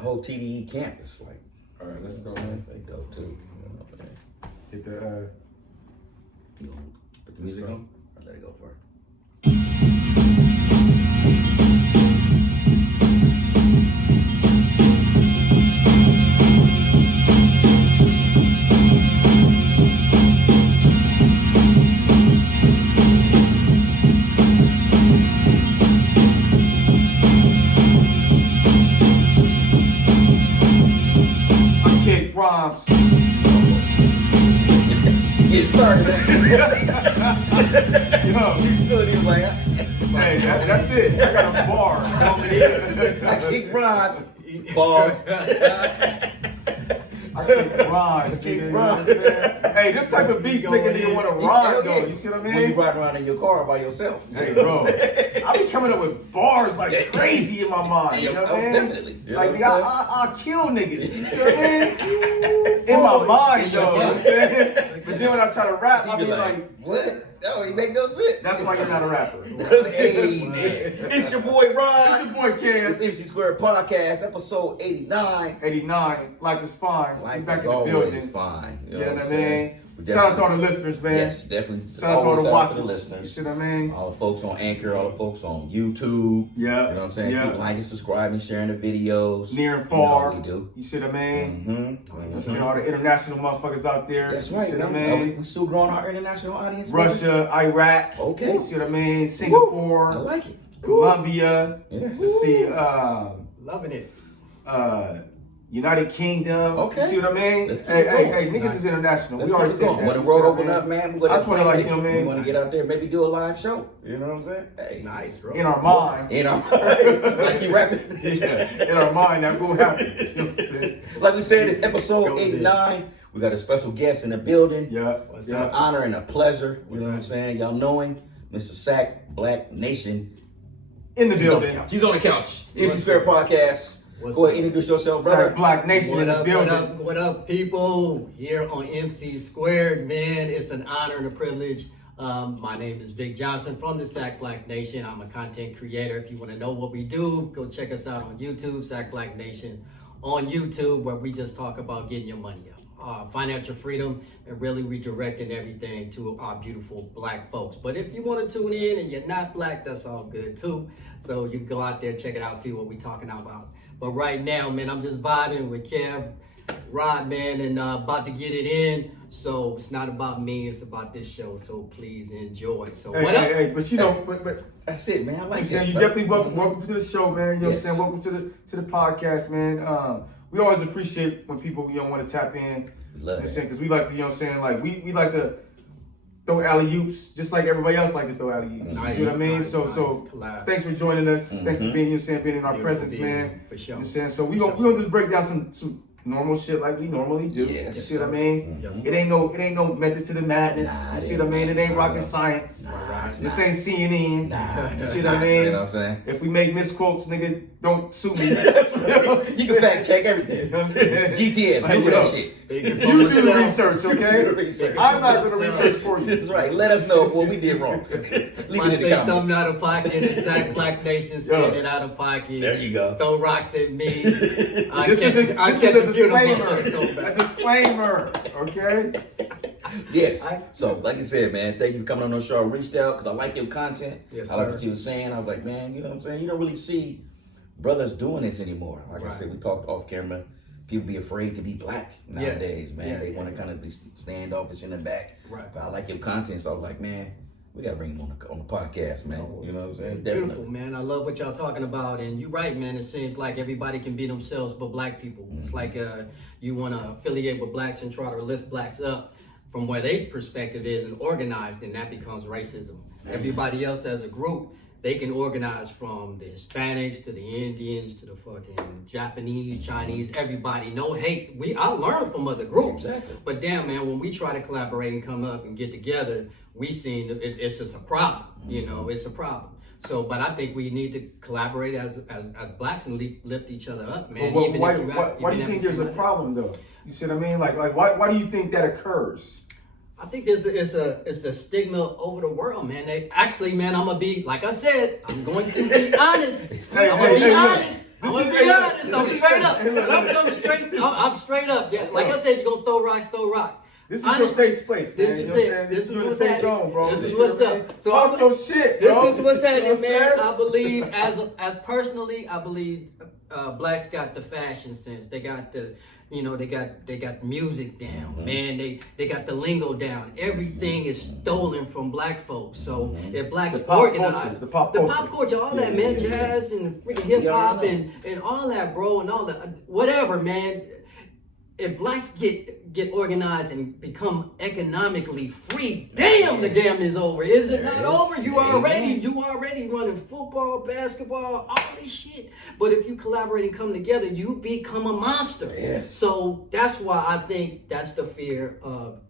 whole TDE campus. Like, all right, let's go, man. They dope too. Hit the. You gonna put the music on? Or let it go for it. Rhymes. Get started. Yo, He's feeling like, hey, that's it. I got a bar. I keep rhymes. Pause. I keep rhymes, nigga. Hey, them type of beats nigga didn't want to rhyme though. You see what I mean? When you ride around in your car by yourself. Hey, bro. I be coming up with bars like crazy in my mind. You know what I mean? Definitely. You know like, I'll kill niggas. You see what I mean? In my mind, though. You know what I'm saying? But then when I try to rap, I be like, what? Oh, it make no sense. That's why you're not a rapper. Hey, man. It's your boy Ron. It's your boy Cam. It's MC Squared Podcast, episode 89. 89. Life is fine. Life back is in the always building. fine. You know what I mean? Shout out to all the listeners, man. Yes, definitely. Shout out to all the watchers. The listeners. You see what I mean? All the folks on Anchor, all the folks on YouTube. Yeah. You know what I'm saying? Yeah. Keep liking, subscribing, sharing the videos. Near and far. You know what we do. You see what I mean? Mm-hmm. You see all the international motherfuckers out there. That's right, you see man. What I mean? We still growing our international audience. Russia, Iraq. Okay. You see what I mean? Singapore. I like it. Colombia. Yes. Let's see. Loving it. United Kingdom. Okay. You see what I mean? Let's keep Hey, it going. hey, niggas is international. Let's we already keep it said going. that. When the You world see what I open mean? up, man, I just wanna, like, you know what I we mean? want to get out there, maybe do a live show. You know what I'm saying? Hey. Nice, bro. In our mind. You know, like you rapping. Yeah, in our mind, that will happen. You know what I'm saying? Like we said, it's episode 89. We got a special guest in the building. Yeah. It's an honor and a pleasure. You know what I'm saying? Y'all know him, Mr. Sack Black Nation. In the building. He's on the couch. MC Square Podcast. Go ahead, introduce yourself, brother. Sack Black Nation in the building. What up, people? Here on MC Squared, man. It's an honor and a privilege. My name is Vic Johnson from the Sack Black Nation. I'm a content creator. If you want to know what we do, go check us out on YouTube, Sack Black Nation on YouTube, where we just talk about getting your money up, financial freedom, and really redirecting everything to our beautiful black folks. But if you want to tune in and you're not black, that's all good too. So you can go out there, check it out, see what we're talking about. But right now, man, I'm just vibing with Kev, Rod, man, and about to get it in. So it's not about me, it's about this show. So please enjoy. So Hey, what up? hey, but you know, but That's it, man. I like you that. you definitely welcome to the show, man. You know what I'm Yes. saying? Welcome to the podcast, man. We always appreciate when people want to tap in. Love You know what I'm it. saying? Because we like to, you know what I'm saying? Like we like to throw alley-oops just like everybody else like to throw alley-oops. Nice, You see what I mean? nice, so nice. so Collab. thanks for joining us. Thanks for being, you know what I'm saying, being in our Beautiful presence, being man. here, for sure. You know what I'm saying? So we gonna just break down some normal shit like we normally do. Yes. You see what I mean? Yes. It ain't no method to the madness. Nah, You it see what I mean? It ain't ain't. rocket science. Right. This ain't CNN. Nah, You see what I mean? You know what I'm saying? If we make misquotes, nigga, don't sue me. You can fact check everything. You know what I'm saying? GTS, Like, do yo, that shit. You do the research, Do the okay? research. I'm not gonna research for you. That's right. Let us know what we did wrong. Leave it Might in the say something comments. out of pocket, and Sack Black Nation said it out of pocket. There you go. Throw rocks at me. This is a disclaimer. A disclaimer, okay? Yes. So, like I said, man, thank you for coming on the show. I reached out because I like your content. Yes, I like sir. what you were saying. I was like, man, you know what I'm saying? You don't really see brothers doing this anymore. Like I Right. said, we talked off camera. People be afraid to be black nowadays, man. Yeah. They want to kind of be standoffish in the back. Right. But I like your content, so I was like, man, we got to bring him on the podcast, man. You know what I'm saying? Beautiful, man. I love what y'all talking about. And you're right, man. It seems like everybody can be themselves but black people. It's like you want to affiliate with blacks and try to lift blacks up from where their perspective is and organize, and that becomes racism. Everybody else as a group, they can organize from the Hispanics to the Indians to the fucking Japanese, Chinese, everybody. No hate. I learn from other groups. Exactly. But damn, man, when we try to collaborate and come up and get together, we seen it's just a problem. You know, it's a problem. So, but I think we need to collaborate as blacks and lift each other up, man. Well, even why if do even you if think it's there's a not- problem though? You see what I mean? Like why do you think that occurs? I think it's the stigma over the world, man. Actually, man, I'm gonna be like I said. I'm going to be honest. I'm gonna be honest. I'm gonna be honest. I'm straight up. I'm coming straight. I'm straight up. Yeah. Like I said, you're gonna throw rocks, throw rocks. This is your safe space. This man. is You know what I'm it. saying? This is You're in what's the safe happening. zone, bro. This is You what's know what I'm up. saying? So Talk your shit, bro. This is what's happening, You know what I'm man. saying? I believe, as personally, I believe blacks got the fashion sense. They got the, they got music down, man. They got the lingo down. Everything is stolen from black folks. So if blacks The pop organize, culture, the pop culture, all that, man, jazz and freaking hip hop and all that, bro, and all that, whatever, man. If blacks get organized and become economically free, damn, the game is over. Is it not over? You already running football, basketball, all this shit. But if you collaborate and come together, you become a monster. Yes. So that's why I think that's the fear of,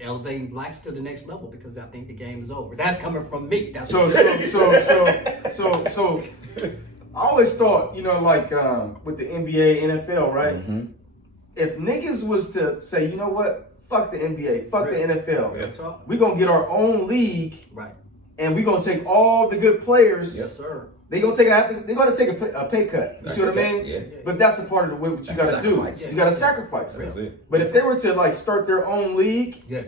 elevating blacks to the next level, because I think the game is over. That's coming from me. That's So I always thought, like with the NBA, NFL, right? Mm-hmm. If niggas was to say, you know what, fuck the NBA, fuck the NFL, Yeah. we gonna get our own league, Right. and we gonna take all the good players. Yes, sir. They're gonna take a pay cut. You see what I mean? Yeah. But that's a part of the way what you That's gotta a do. sacrifice. You gotta sacrifice. That's it. But if they were to like start their own league, Yeah.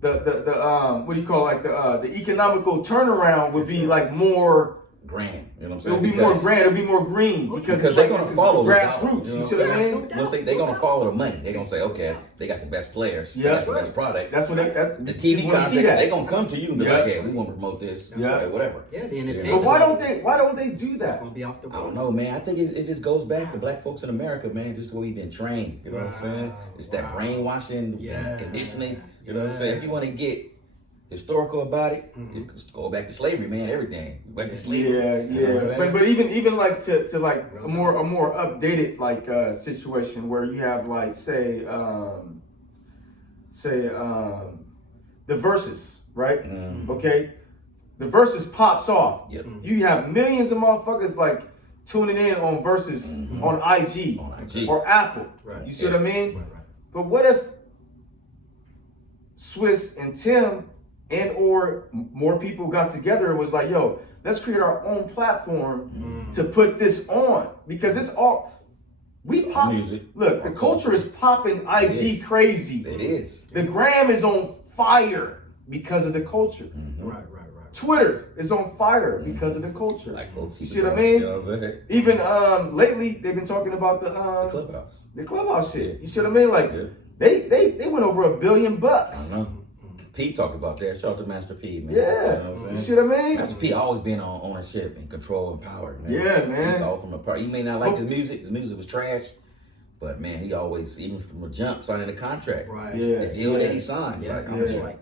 the what do you call it, like the economical turnaround would be like more. Grand, you know what I'm It saying? would be more grand. It would be more green because it's they're like gonna it's follow grassroots. the You see what I mean? Once they're gonna follow the money. They're gonna say, okay, they got the best players, Yeah. that's the best product. That's what The TV you wanna see contract, that. they're gonna come to you and be Yeah. like, hey, we want to promote this, Yeah. whatever. Yeah, the Yeah. entertainment. But why don't they do It's that? gonna be off the I don't road. know, man. I think it just goes back to black folks in America, man. Just the way we've been trained. You know what I'm saying? It's that brainwashing, Yeah. conditioning. You know what I'm saying? If you want to get historical about it, just go back to slavery, man. Everything back to slavery. Yeah, You know what I'm yeah. saying? But even like to like a more updated like situation where you have like say the verses, right? Okay, the verses pops off. Yep. You have millions of motherfuckers like tuning in on verses on IG, On IG. or Apple. Right. You see what I mean? Right. But what if Swiss and Tim and or more people got together and was like, yo, let's create our own platform to put this on, because it's all we pop. Music. Look, the culture is popping IG crazy. It is. The gram is on fire because of the culture. Right. Twitter is on fire because of the culture. Like folks, You see what I mean? You know what I'm saying? Even lately they've been talking about The clubhouse. the clubhouse shit. You see what I mean? Like Yeah. they went over $1 billion. I don't know. P talked about that. Shout out to Master P, man. Yeah, You know what I'm you saying? see what I mean? Master P always been on ownership and control and power, man. Yeah, man. He thought from a part. You may not like his music. His music was trash. But man, he always, even from a jump, signing the contract. Right. Yeah. The deal that he signed. Yeah, Like, that's yeah. right.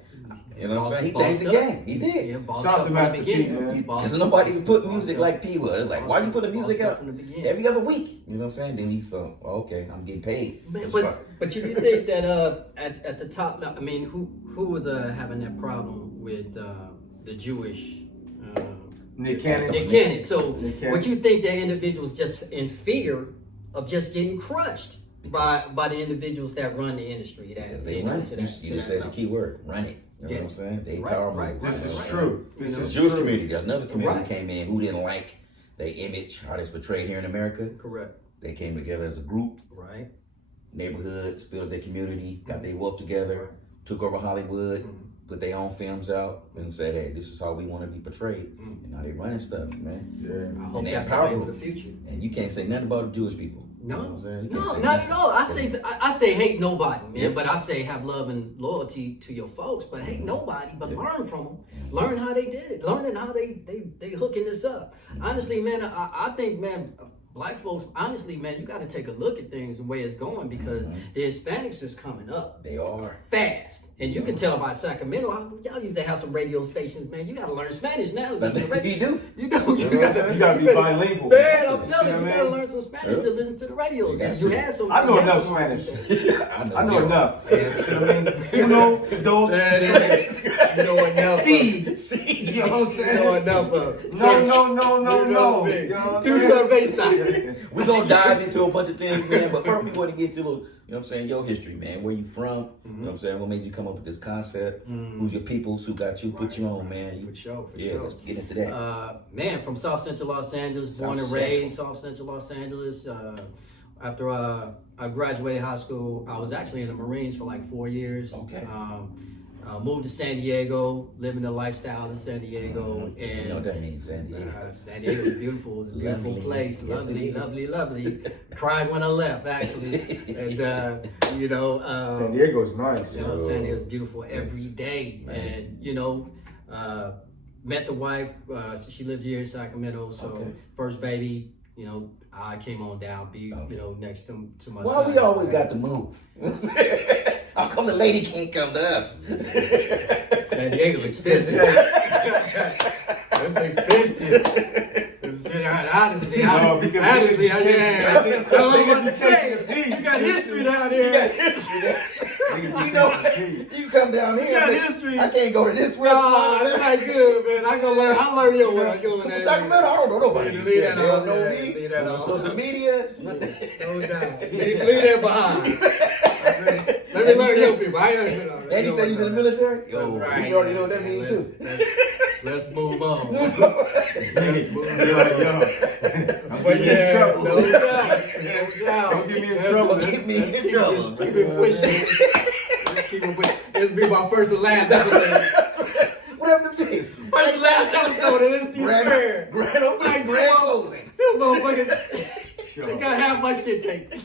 You know what I'm saying? He Bossed changed the up. game. He did. Yeah, bossed Shout out up to from the Master P, beginning. man. He's bossed Because up. nobody would put Bossed music up. like P was. Like, why you put the music Bossed up out from the beginning. every other week? You know what I'm saying? Then he's so, okay, I'm getting paid. Man, That's but you think that at the top now, I mean, who was having that problem with the Jewish Nick Cannon. Nick Cannon? So Nick Cannon. what you think that individuals just in fear of just getting crushed by the individuals that run the industry that They you know, run it. to You that, to just that said the level. key word, run it. You know Yeah. what I'm saying? They Right, power right, move. right, This is right. true. You This know, is Jewish true. community, another community Right. came in who didn't like their image, how it's portrayed here in America. Correct. They came together as a group, Right. neighborhoods, built their community, got their wealth together, Right. took over Hollywood, put their own films out, and said, hey, this is how we want to be portrayed. And now they running stuff, man. Yeah. I hope And that's that the way power for the future. And you can't say nothing about the Jewish people. You know what No, I'm saying? You can't no, say not nothing. at all. I say hate nobody, man. Yeah. But I say have love and loyalty to your folks. But hate nobody. But Yeah. learn from them. Learn how they did it. Learning how they hooking this up. Honestly, man, I think, man, black folks. Honestly, man, you got to take a look at things the way it's going, because the Hispanics is coming up They are. fast. And you can tell by Sacramento, y'all used to have some radio stations, man. You got to learn Spanish now. to listen to radio. You do. You do. You gotta be bilingual. Man, I'm telling you, You know you what I gotta mean? learn some Spanish to listen to the radios. You And got you to. had some. I know you had enough some- Spanish. I know zero. enough. You know what I mean? Uno, dos, tres. You know enough. See. You know what I'm You saying? know enough of. No. You know No. me. You know what I'm Two saying? survey sites. We're gonna dive into a bunch of things, man. But first, we want to get to a little, know what I'm saying, your history, man. Where you from? You know what I'm saying? What made you come up with this concept? Who's your peoples? Who got you? Put you on, man. For sure. Let's get into that. Man, from South Central Los Angeles, born and raised South Central Los Angeles. After I graduated high school, I was actually in the Marines for like 4 years. Okay. Moved to San Diego, living the lifestyle in San Diego, and You know what that means, San Diego. San Diego is beautiful. It's a beautiful Lovely. place. Yes, it is. Lovely. Cried when I left, actually, and San Diego's nice. you know, San Diego's beautiful every day, Man. and met the wife. She lived here in Sacramento, so Okay. first baby, I came on down, next to my Why son. we always got to move? How come the lady can't come to us? San Diego expensive. It's expensive. Honestly, No, I because you got history down here. You come down here. You got history. I can't go to this No, restaurant. it's not good, man. I'll learn your way. Sacramento, I don't know nobody. Leave that They don't on know there. me. Leave that On on. social media. No doubt. Leave that behind. Let me learn your people. And you said you was in the military? Yo, That's right. you already know what that means too. Let's move on. You're like, yo, I'm But getting in trouble. no doubt. Don't get me in trouble. Don't get me in trouble. Keep it pushing. Let's keep it pushing. This will be my first and last episode. What happened to you? First and last episode of MC Square. Grand opening, grand closing. These motherfuckers, they got half my shit taken.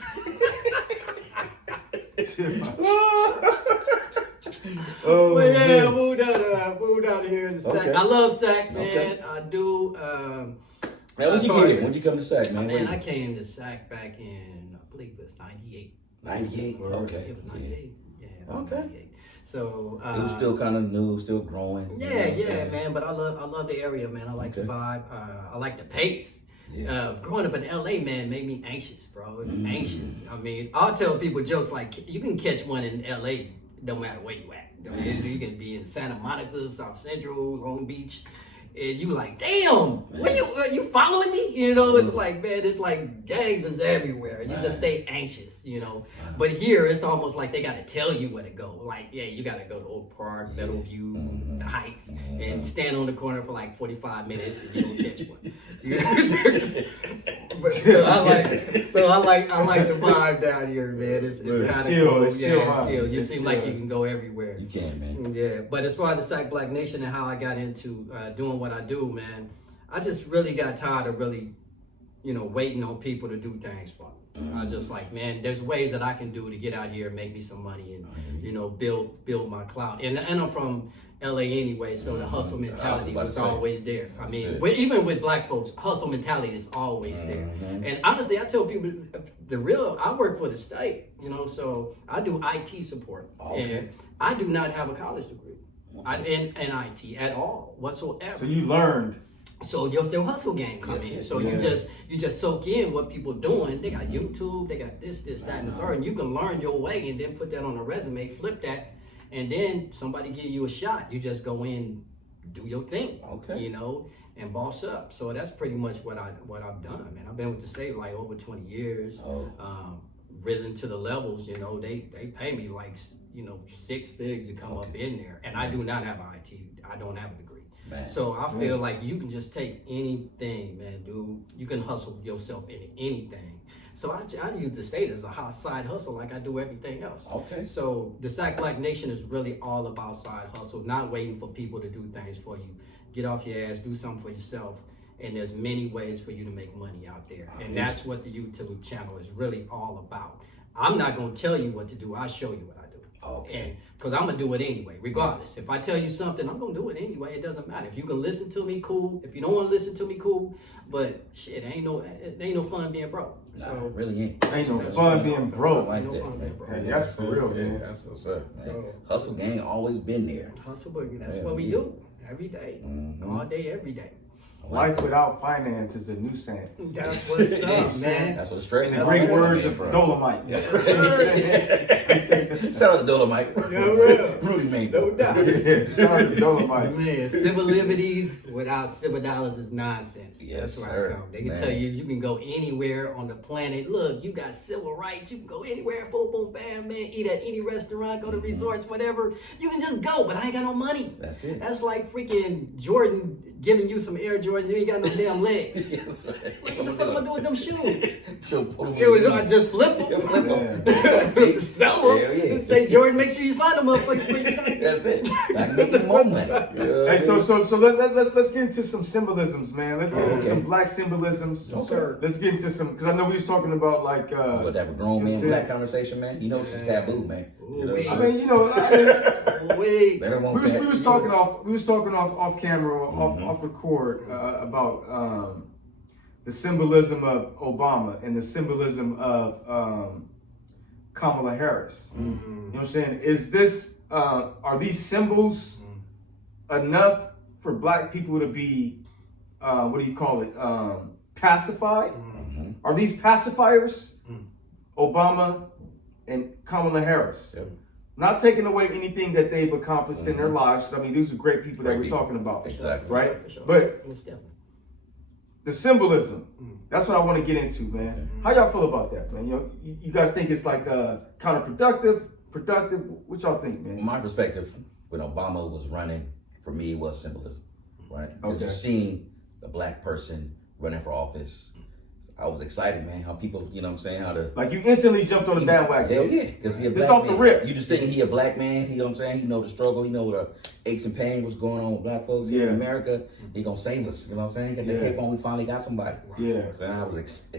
Oh, But yeah, man. I moved out here to Sac. Okay. I love Sac, man. Okay. I do. Now, when'd you get here? When'd you come to SAC, man? Man, I came to Sac back in, I believe it was 98. 98? Okay. It was 98. Yeah, it was Okay. 98. So It was still kind of new, still growing. you know what I'm yeah, saying? man. But I love the area, man. I like the Okay. vibe. I like the pace. Yeah. Growing up in LA, man, made me anxious, bro. It's anxious. I mean, I'll tell people jokes like you can catch one in LA, no matter where you at. You can be in Santa Monica, South Central, Long Beach, and you like, damn, you following me? You know, it's like, man, it's like gangs is everywhere. You just stay anxious, you know. But here, it's almost like they got to tell you where to go. Like, yeah, you got to go to Oak Park, Meadowview, the Heights, and stand on the corner for like 45 minutes, and you don't catch one. But so I like the vibe down here, man. It's kind of cool. It's chill. You It's seem like chill. you can go everywhere. You can, man. Yeah, but as far as the Sac Black Nation and how I got into doing what I do, man, I just really got tired of really, waiting on people to do things for me. I was just like, man, there's ways that I can do to get out here and make me some money and, build my clout. And I'm from LA anyway, so the hustle mentality about to was say. always there. I mean, Shit. even with black folks, hustle mentality is always there. And honestly, I tell people I work for the state, so I do IT support. Okay. And I do not have a college degree in IT at all whatsoever. So you learned. So your hustle game come in. So you just soak in what people doing. They got YouTube, they got this, that, and the third, and you can learn your way and then put that on a resume, flip that, and then somebody give you a shot. You just go in, do your thing, Okay. and boss up. So that's pretty much what I've done, man. I've been with the state like over 20 years. Risen to the levels, they pay me like 6 figures to come up in there, and I do not have IT. I don't have a degree. Man. So I feel like you can just take anything, man, dude. You can hustle yourself in anything. So I use the state as a hot side hustle like I do everything else. Okay. So the Sac Black Nation is really all about side hustle, not waiting for people to do things for you. Get off your ass, do something for yourself. And there's many ways for you to make money out there. And that's what the YouTube channel is really all about. I'm not going to tell you what to do. I'll show you what I do. Okay. And because I'm going to do it anyway, regardless. If I tell you something, I'm going to do it anyway. It doesn't matter. If you can listen to me, cool. If you don't want to listen to me, cool. But shit, ain't no fun being broke. Nah, So it really ain't. Ain't no fun being broke. Like ain't no that, fun man. being broke. Hey, that's for real, Yeah, man. that's what's up, man. Hustle gang always been there. hustle, but that's Yeah, what we yeah. do every day, Mhm. all day, every day. Life without finance is a nuisance. That's what's up, man. That's what the stress In the is. great all words about, of man. Dolomite. Shout out to Dolomite. Yeah, real. Rudy made No doubt. Shout out to Dolomite. Man, civil liberties overseas without civil dollars is nonsense. Yes, That's where sir. I come. They can Man. tell you can go anywhere on the planet. Look, you got civil rights. You can go anywhere. Boom, boom, bam, man. Eat at any restaurant. Go to resorts, whatever. You can just go, but I ain't got no money. That's it. That's like freaking Jordan giving you some Air Jordans. You ain't got no damn legs. Yes, right. What the fuck am I doing with them shoes? Sure, I just flip them. flip 'em. Sell them. Hell yeah. Say, Jordan, make sure you sign them up for you. That's it. I can make even more money. You know what I Hey, mean? so let's get into some symbolisms, man. Let's get into Okay. some black symbolisms. Okay. Sir. Let's get into some, because I know we was talking about like. But that grown man That's black it. conversation, man. You know this is taboo, man. You know, Ooh-wee. I mean, you know, Wait. they don't want we was that. talking off camera, off record about the symbolism of Obama and the symbolism of Kamala Harris. You know what I'm saying? Is this are these symbols enough for black people to be what do you call it? Pacified? Are these pacifiers? Obama and Kamala Harris. Yep. Not taking away anything that they've accomplished in their lives. I mean, these are great people that Great we're people. talking about. Exactly. Right? For sure. But Most definitely. the symbolism, that's what I want to get into, man. How y'all feel about that, man? You guys think it's like counterproductive, productive? What y'all think, man? My perspective, when Obama was running, for me, it was symbolism, right? Because Okay. just seeing the black person running for office, I was excited, man. How people, you know what I'm saying, how to. Like you instantly jumped on the bandwagon. Hell yeah, because he a black off the man. rip. You just thinking he a black man, you know what I'm saying? He know the struggle, he know the aches and pain, what's going on with black folks here in America. He gonna save us, you know what I'm saying? Got that cape on, we finally got somebody. Yeah. So I was just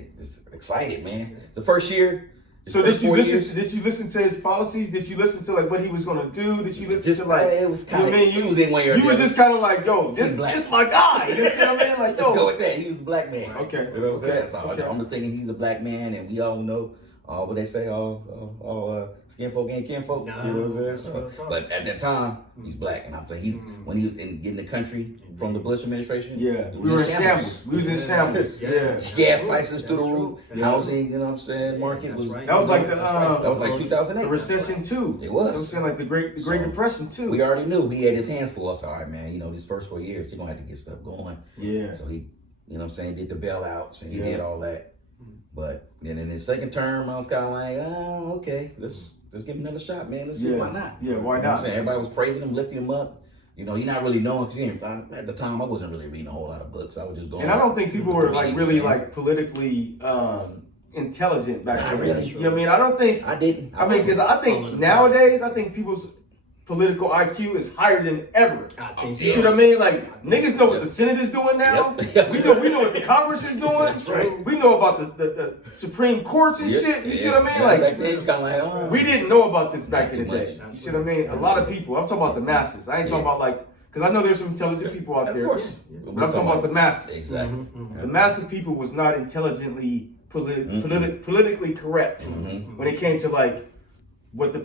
excited, man. The first year. So did you listen to his policies? Did you listen to like what he was gonna do? Did you listen Just to like it was kind of, you know what I mean? he was in one ear. You were just kind of like, yo, this black. my guy. You know what I mean? Like, Let's go with that. He was a black man. Okay. You know what I'm saying? So Okay. I'm just thinking he's a black man, and we all know what they say, all skin folk ain't kin folk. Nah, you know what I'm saying? real talk. But at that time, he's black, and I'm saying when he was getting the country from the Bush administration. Yeah, he we was were in shambles. We was in shambles. Yeah. Gas prices through the That's roof, true. housing, you know what I'm saying? Market That's was. right. That was like the That's right. That was like the 2008. recession too. It was. You know what I'm saying? Like the Great Depression too. We already knew he had his hands full. So, all right, man, you know, these first 4 years, you're going to have to get stuff going. Yeah. So he, you know what I'm saying, did the bailouts and he Yeah. did all that. But then in his second term, I was kind of like, oh, okay, let's give him another shot, man. Let's see, why not? Yeah, why You know what I'm not? saying? Everybody was praising him, lifting him up. You know, you're not really knowing, because at the time, I wasn't really reading a whole lot of books. I was just going. And I don't think people with were the like media really saying. like politically intelligent back Not then. really. You know what I mean? I don't think. I didn't. I mean, because I think nowadays, I think people's political IQ is higher than ever. I think You so. see what I mean? Like niggas know what the Senate is doing now. Yep. We know what the Congress is doing. That's right. We know about the Supreme Courts and shit. You see what I mean? Back Like then, it's kind of like, oh. we didn't know about this back in the Not too day. much. You see what I mean? A lot of people. I'm talking about the masses. I ain't talking about like because I know there's some intelligent people out Of there. course. But I'm talking about the masses. Exactly. The mass of people was not intelligently politically correct when it came to like what the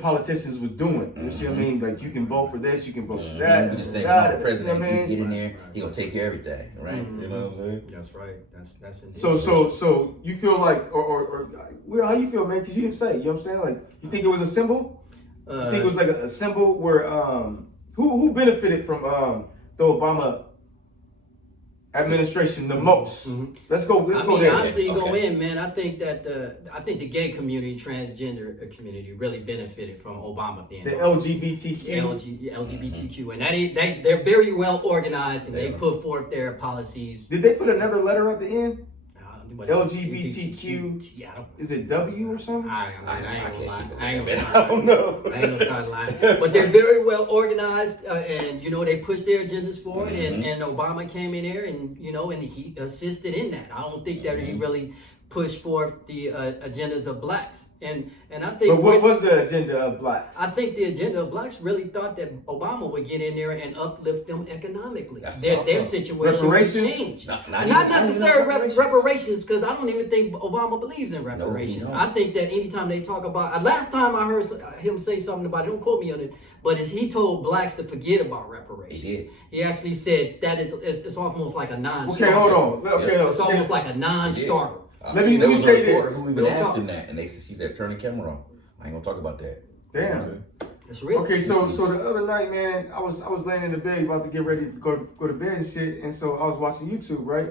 politicians was doing. You see what I mean? Like you can vote for this, you can vote for that. You just think, that, the president, you know what I mean? he get in there, he gonna take care of everything, right? You know what I'm saying? That's right. That's indeed. So you feel like, or well, how you feel, man? Because you didn't say. You know what I'm saying? Like you think it was a symbol? You think it was like a symbol where who benefited from the Obama administration the most? Let's go I mean, there. honestly, you go Okay. in, man. I think the gay community, transgender community, really benefited from Obama being The on. LGBTQ. LGBTQ, and they're very well organized, and They they are. put forth their policies. Did they put another letter at the end? What- LGBTQ. Yeah, Is it W or something? I ain't gonna lie. I ain't I gonna don't know. start lying. But they're very well organized, and you know they pushed their agendas forward. And Obama came in there, and you know, and he assisted in that. I don't think that he really pushed forth the agendas of blacks. And I think. But what was the agenda of blacks? I think the agenda of blacks really thought that Obama would get in there and uplift them economically. That's Their what I thought. situation would Reparations? change. Not Not even necessarily reparations, because I don't even think Obama believes in reparations. No. I think that anytime they talk about, last time I heard him say something about it, don't quote me on it, but he told blacks to forget about reparations. He did. He actually said that it's almost like a non-starter. Okay, hold on. Okay, It's almost like a non-starter. Let me There was say a reporter this. Who even Real asked talk. him that, and she said, "Turn the camera on." I ain't gonna talk about that. Damn. That's real. Okay, so the other night, man, I was laying in the bed about to get ready to go to bed and shit, and so I was watching YouTube, right?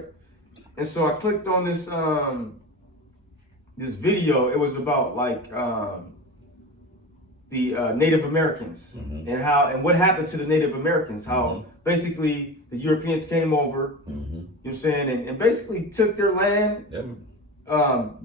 And so I clicked on this this video. It was about like the Native Americans and what happened to the Native Americans. How basically the Europeans came over, you know what I'm saying, and basically took their land,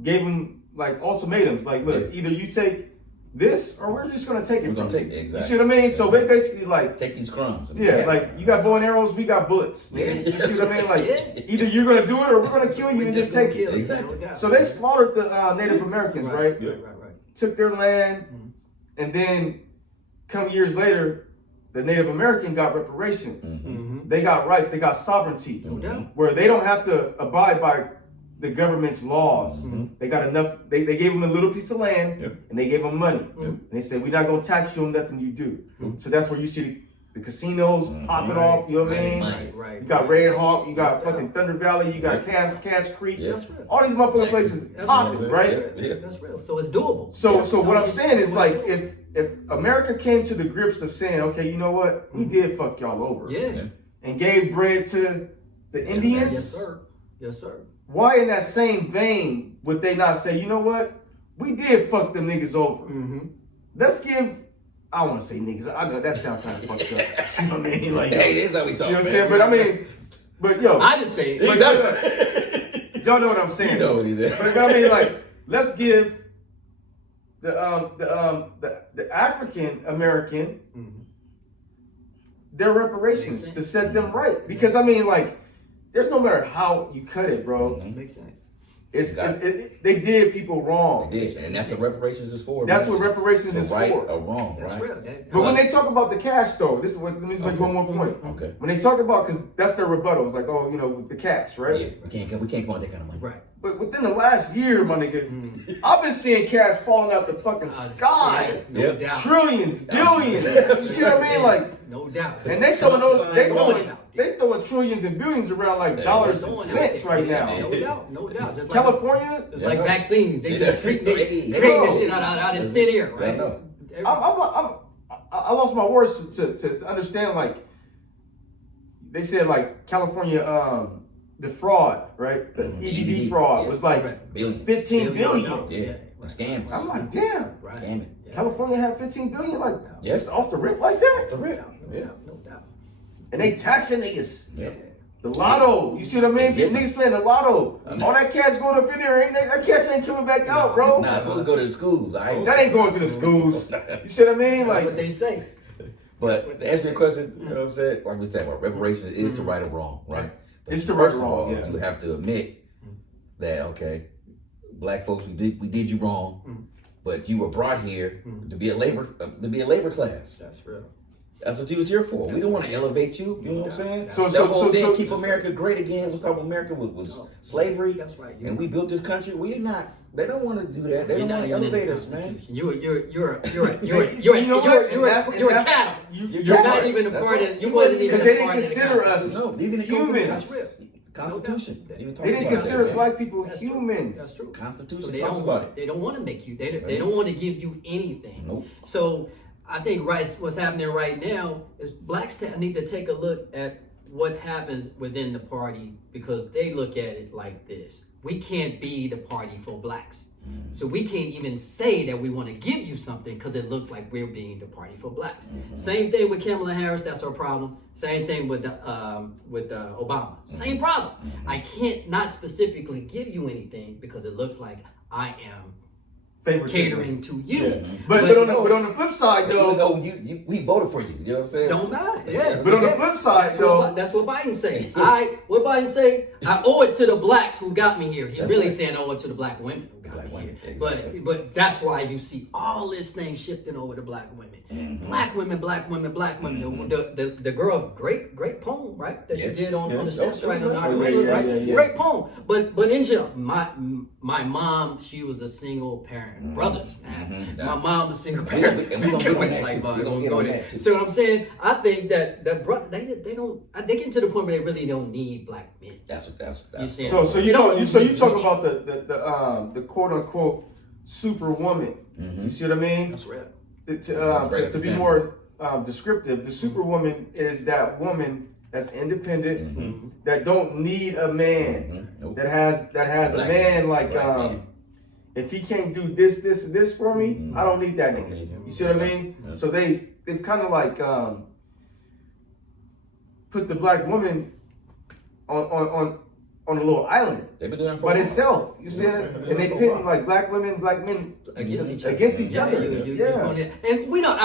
gave them like ultimatums, like, look, either you take this or we're just gonna take it. We're gonna take it, You exactly. see what I mean? So they basically like Take these crumbs. yeah, like you got bow and arrows, we got bullets. You see what I mean? Like either you're gonna do it or we're gonna kill you and just take it. Exactly. So they slaughtered the Native Americans, right? Right. Took their land, and then come years later, the Native American got reparations. They got rights, they got sovereignty, where they don't have to abide by the government's laws. They got enough. They gave them a little piece of land, and they gave them money. And they said, we're not gonna tax you on nothing you do. So that's where you see the casinos popping off. You know what I mean? Right. You got Red Hawk, you got fucking Thunder Valley, you got Cass Creek. That's real. All these motherfucking places popping, right? That's real. So it's doable. So what I'm saying is like if America came to the grips of saying, okay, you know what, we did fuck y'all over, and gave bread to the Indians. Yes, sir. Yes, sir. Why in that same vein would they not say, you know what, we did fuck them niggas over. Let's give. I don't want to say niggas. I know that sounds kind of fucked up. You know what I mean? Like, Hey, this is how we talk. you know what I'm saying? But I mean, but yo, I didn't say it. Exactly. y'all know what I'm saying. You know what he did. But I mean, like, let's give the African American their reparations to set them right. Because I mean, like, there's no matter how you cut it, bro. Makes sense. They did people wrong. They did, and that's what reparations is for. That's man. what reparations is right for. or wrong, That's right? real. But when they talk about the cash, though, this is what. Let me just make one more point. Okay. When they talk about, because that's their rebuttal, it's like, oh, you know, with the cash, right? Yeah, we can't come on that kind of money. Right. But within the last year, my nigga, I've been seeing cash falling out the fucking sky. No doubt. Trillions, billions. You see what I mean? Like, No doubt. and they throwing those, Throwing they throwing trillions and billions around like dollars and cents right now. No doubt. No doubt. Just like California, it's like vaccines. They just creating Hey, this shit out in thin air, right? I know. I lost my words to understand. Like, they said, like, California, the fraud, right? The EDD fraud was like Billion. 15 billion. Yeah, scams. I'm like, damn. Scamming. California had 15 billion, like, Yes. just off the rip like that. The rip. Yeah. No doubt. And they taxing niggas. Yeah. The lotto, you see what I mean? Yeah. Niggas playing the lotto. All that cash going up in there, that cash ain't coming back out, bro. Nah, it's supposed to go to the schools. That ain't going to the schools. You see what I mean? That's Like, what they say. But to answer your question, you know what I'm saying? Like we said, about reparations is to right or wrong, right? But It's to right or first of wrong, all, yeah. you have to admit that, okay, black folks, we did you wrong, but you were brought here to be a labor class. That's real. That's what you was here for. We don't want to elevate you. You know what I'm saying? So- that whole thing, so- keep America great again. Was talking about America was slavery. That's right. And we built this country. We not. They don't want to do that. They don't want to elevate us, man. You're a cattle. You're not right. even a That's part right. of. You wasn't even Because they a didn't part of the consider us Constitution. No, even the humans. That's real. Constitution. They didn't consider black people humans. That's true. Constitution So they talks don't about want. it. They don't want to make you. They don't want to give you anything. Nope. So I think what's happening right now is blacks need to take a look at what happens within the party, because they look at it like this: we can't be the party for blacks. So we can't even say that we want to give you something because it looks like we're being the party for blacks. Same thing with Kamala Harris. That's our problem. Same thing with Obama. Same problem. I can't not specifically give you anything because it looks like I am catering to you. But on the flip side, though, we voted for you. You know what I'm saying? Don't matter. Yeah. But on the flip side, though, That's what Biden say. What Biden say? I owe it to the blacks who got me here. He That's really right. saying I owe it to the black women who got Black me women, here. exactly. But that's why you see all this thing shifting over to black women. Black women, black women, black women. The girl, great poem, right? That she did on the steps right on inauguration, right? Yeah. Great poem. But in jail, my mom, she was a single parent. Brothers, man. My mom was a single parent. And we gonna get on that Like, too. but We gonna get on that too. so what I'm saying, I think that brother, they get to the point where they really don't need black men. That's You see? so you talk about the quote unquote superwoman. You see what I mean? That's real. to be more descriptive, the superwoman is that woman that's independent, that don't need a man, that has a man like if he can't do this, this, and this for me, I don't need that nigga. You see what I mean? Yeah. So they've kind of like put the black woman on a little island. They've been doing that for by itself. You see it? And they pitting like black women, black men against each other. And we don't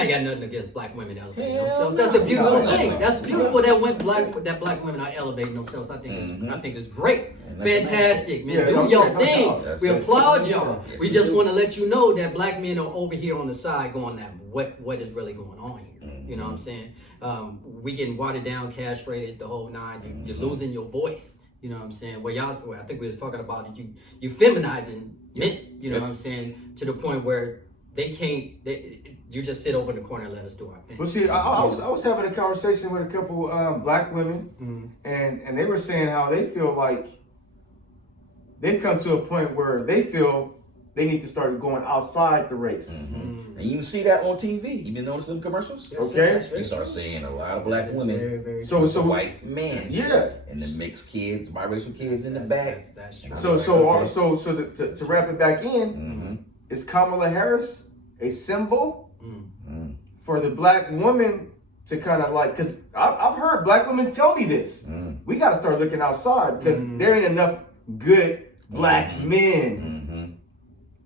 ain't got nothing against black women elevating themselves. That's a beautiful thing. That's beautiful that black women are elevating themselves. I think it's great. Fantastic, man. Do your thing. We applaud y'all. We just want to let you know that black men are over here on the side going that what is really going on here. You know what I'm saying? We getting watered down, castrated, the whole nine. You're losing your voice. You know what I'm saying? Well, I think we was talking about it. You feminizing men. You know what I'm saying? To the point where they can't. You just sit over in the corner and let us do our thing. Well, see, I was having a conversation with a couple black women, and they were saying how they feel like they've come to a point where they feel they need to start going outside the race. And you can see that on TV. You been noticing commercials? Okay. You start seeing a lot of black women, very so white men, and the mixed kids, biracial kids in the back. That's true. So to wrap it back in, is Kamala Harris a symbol for the black woman to kind of like, because I've heard black women tell me this. We got to start looking outside because there ain't enough good black men.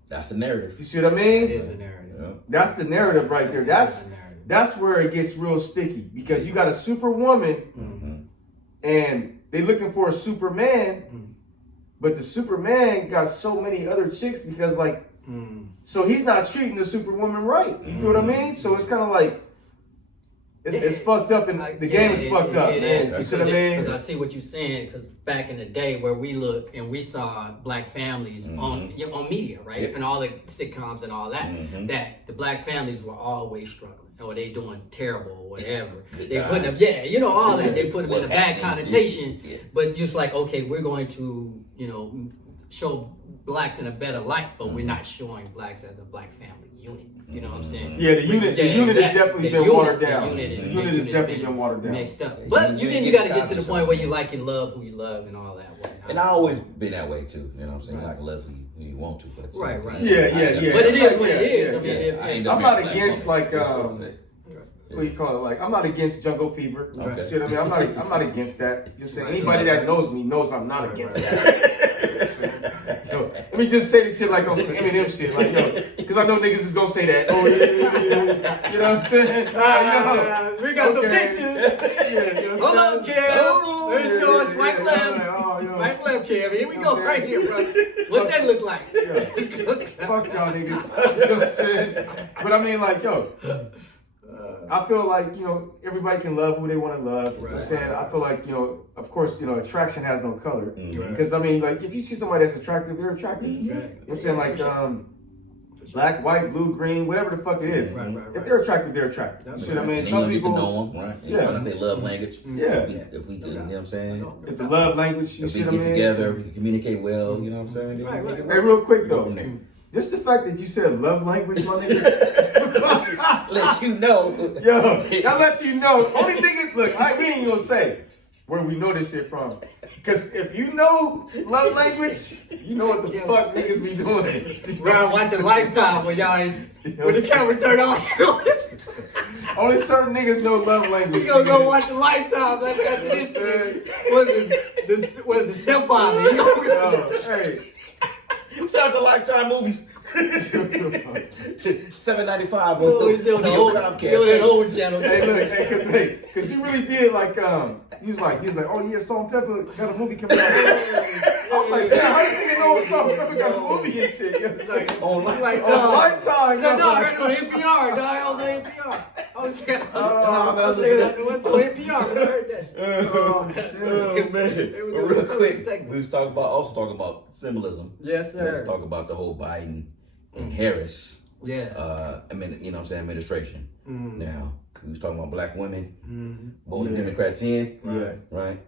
That's the narrative. You see what I mean? It is a narrative. Yeah. That's the narrative right there. That's where it gets real sticky because you got a superwoman and they looking for a Superman, but the Superman got so many other chicks because like, so he's not treating the superwoman right. You feel what I mean? So it's kind of like it's fucked up, and the game is fucked up. It is because I see what you're saying. Because back in the day, where we looked and we saw black families on media, right, and all the sitcoms and all that, that the black families were always struggling, or they doing terrible, or whatever. They put them, all that. They put them in a bad connotation. But just like, okay, we're going to, show blacks in a better light, but we're not showing blacks as a black family unit. You know what I'm saying? Yeah, the unit has definitely been watered down. The unit has definitely been watered down. Mixed up. But you got to get to the point where you like and love who you love and all that. And I always been that way too. You know what I'm saying? Like love who you want to. But right. Yeah. But it is what it is. I mean, I'm not against like what do you call it? Like, I'm not against Jungle Fever. Okay. See what I mean? I'm not against that. You know what I'm saying? Anybody that knows me knows I'm not against that. So, let me just say this shit like on some Eminem shit, like because I know niggas is gonna say that. Oh yeah. You know what I'm saying? We got some pictures. Hold on, Kev. Let's go. Swipe left. Swipe left, Kev. Here we go, right here, bro. What that look like? Fuck y'all niggas. You know what I'm saying? But I mean, like, I feel like, everybody can love who they want to love. You know what I'm saying? I feel like, of course, attraction has no color. Because, I mean, like, if you see somebody that's attractive, they're attractive. You know what I'm saying? Like, black, white, blue, green, whatever the fuck it is. If they're attractive, they're attractive. You know what I mean? Some people know them, right? Yeah. They love language. Yeah. If we do, you know what I'm saying? If the love language, you see what I mean? If we get together, we can communicate well, you know what I'm saying? Hey, real quick, though. Just the fact that you said love language, my nigga, lets you know. Yo, that lets you know. Only niggas, look, we ain't gonna say where we know this shit from. Because if you know love language, you know what the fuck niggas be doing. We're watching Lifetime when the camera turned on. Only certain niggas know love language. We gonna go watch the Lifetime after this shit. What is the stepfather? Hey. Shout out to Lifetime movies. $7.95 on the old channel. Hey, cause you really did like he was like, oh yeah, Salt and Pepper got a movie coming out. I was like, damn, how this nigga know Salt and Pepper got a movie and shit? You know on Lifetime. No, I heard it on NPR, dog. I was on NPR. I was checking out on NPR. I heard that shit. Oh shit, man. Real quick, we was also talking about symbolism. Yes, sir. Let's talk about the whole Biden and Harris. Yes. Administration. Now, we was talking about black women, voting Democrats in. Right.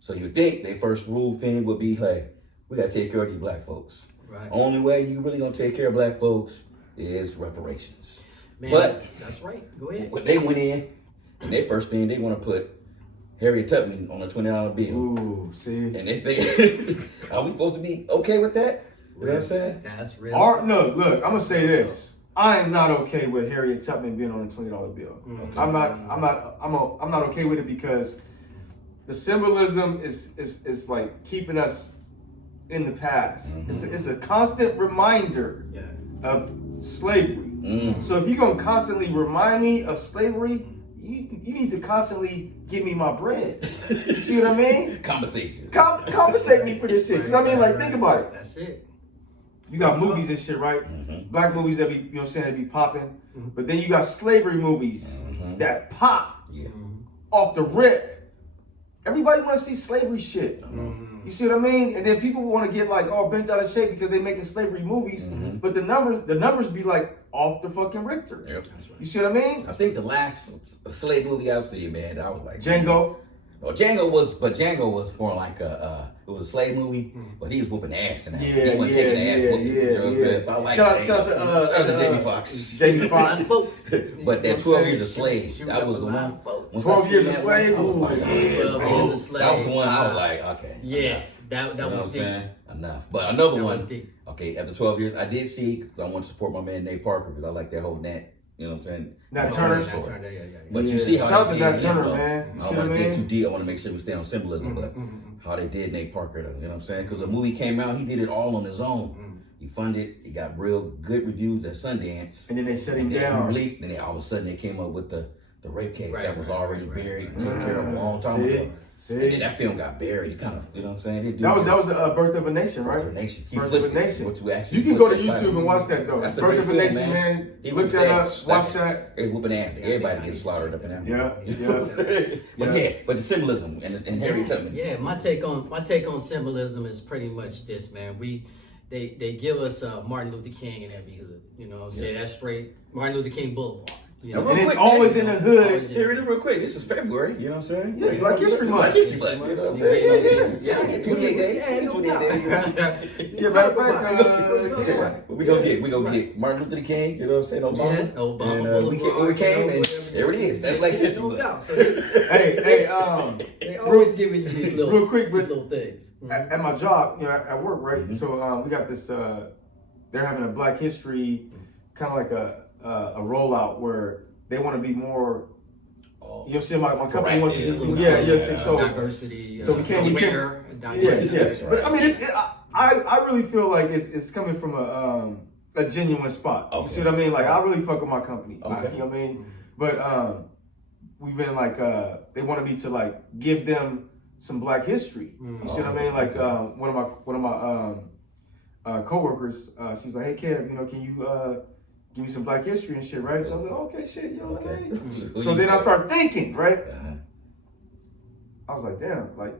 So you think their first rule thing would be like, we gotta take care of these black folks. Right. Only way you really gonna take care of black folks is reparations. Man, But that's right. Go ahead. when they went in, and their first thing, they want to put Harriet Tubman on a $20 bill. Ooh, see. And they think, are we supposed to be okay with that? You know what I'm saying? That's real. No, look, I'm gonna say this. I am not okay with Harriet Tubman being on a $20 bill. Mm-hmm. I'm not okay with it because the symbolism is like keeping us in the past. Mm-hmm. It's a constant reminder of slavery. Mm. So if you're gonna constantly remind me of slavery, you need to constantly give me my bread. You see what I mean? Conversation. Compensate me for this shit. Cause I mean, like, think about it. That's it. You got movies and shit, right? Black movies that be, you know what I'm saying, that be popping. But then you got slavery movies that pop off the rip. Everybody want to see slavery shit. You see what I mean? And then people want to get like all bent out of shape because they making slavery movies. But the numbers be like off the fucking Richter. Yep. You see what I mean? I think the last slave movie I seen, man, I was like Django. Oh, Django was more like it was a slave movie, but he was whooping ass in that. He wasn't taking ass whooping. You know what I'm saying? So I like Shout out to Jamie Foxx. Jamie Foxx. Folks. But that 12 Years a Slave, that was the one. 12 Years a Slave? I was like, Ooh, yeah, 12 Years a Slave. That was the one I was like, okay. Yeah, enough. that You know was what I'm deep. saying? Enough. But another That one, was deep. okay, after 12 years, I did see, because I want to support my man Nate Parker, because I like that whole Nat, you know what I'm saying? Nat Turner. Nat Turner, yeah. But you see how Shout out to they Nat did Turner, him, man. I You don't see want what to I get mean? too deep. I want to make sure we stay on symbolism, but how they did Nate Parker, though, you know what I'm saying? Because the movie came out, he did it all on his own. He funded, he got real good reviews at Sundance. And then they shut him And then down. released, and then all of a sudden they came up with the rape case that was already buried, right. taken care of a long time ago. See? And then that film got buried. It kind of, you know what I'm saying? That was the Birth of a Nation, right? Birth of a Nation. He Birth of a flipped it. Nation. What you actually You can go to flipped that YouTube title. and watch that though. That's a Birth great of a film, Nation, man. He Look was that up. Watch that. Hey, whooping ass. Everybody gets slaughtered up in that movie. Yeah. But yeah, but the symbolism and Harriet Tubman. Yeah, my take on symbolism is pretty much this, man. They give us Martin Luther King in every hood. You know what I'm saying? That's straight Martin Luther King Boulevard. You know? And it's always in the hood. Here it is real quick. This is February, you know what I'm saying? Yeah, Black History Month. Black History Month, you know what I'm saying? Yeah. 28 days. Yeah, no 28 days. Yeah, matter of fact, Yeah. We gonna get Martin Luther King, you know what I'm saying? Obama. Yeah, Obama And we came and there it is. That's Black History No Month. doubt. So they hey, always giving you these little, real quick, but these little things. at my job, you know, at work, right? So we got this. They're having a Black History kind of like a rollout where they want to be more. You know, see, my company wants to be, Inclusive, so diversity, so we can't aware, yeah. diversity. But I mean, I really feel like it's coming from a genuine spot. You see what I mean? Like I really fuck with my company. You know what I mean? But we've been like they wanted me to like give them some Black history. You see what I mean? Like one of my coworkers, she was like, "Hey, Kev, you know, can you give me some Black history and shit, right?" So I was like, "Okay, shit, you know what I mean?" So then I start thinking, right? I was like, "Damn, like,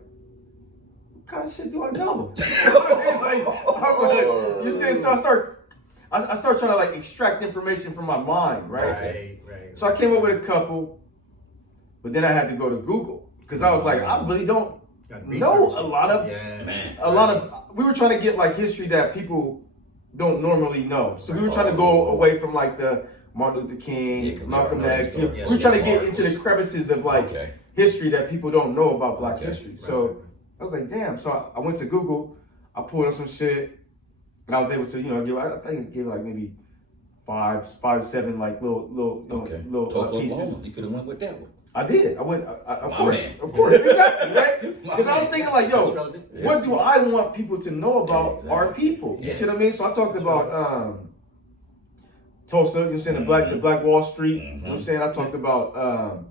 what kind of shit do I know?" You see, so I start trying to like extract information from my mind, right? Right. So I came up with a couple, but then I had to go to Google because I was like, I really don't know a lot of. We were trying to get like history that people don't normally know. So we were trying to go away from like the Martin Luther King, Malcolm X. We were trying to get into the crevices of like history that people don't know about Black history. So I was like, damn. So I went to Google, I pulled up some shit, and I was able to, you know, I think I gave like maybe five, 7 like little pieces. You could have went with that one. I did. I went, of course, exactly, right? Because I was thinking like, yo, what do I want people to know about our people? You see what I mean? So I talked about Tulsa, you know what I'm saying, the Black Wall Street, you know what I'm saying? I talked about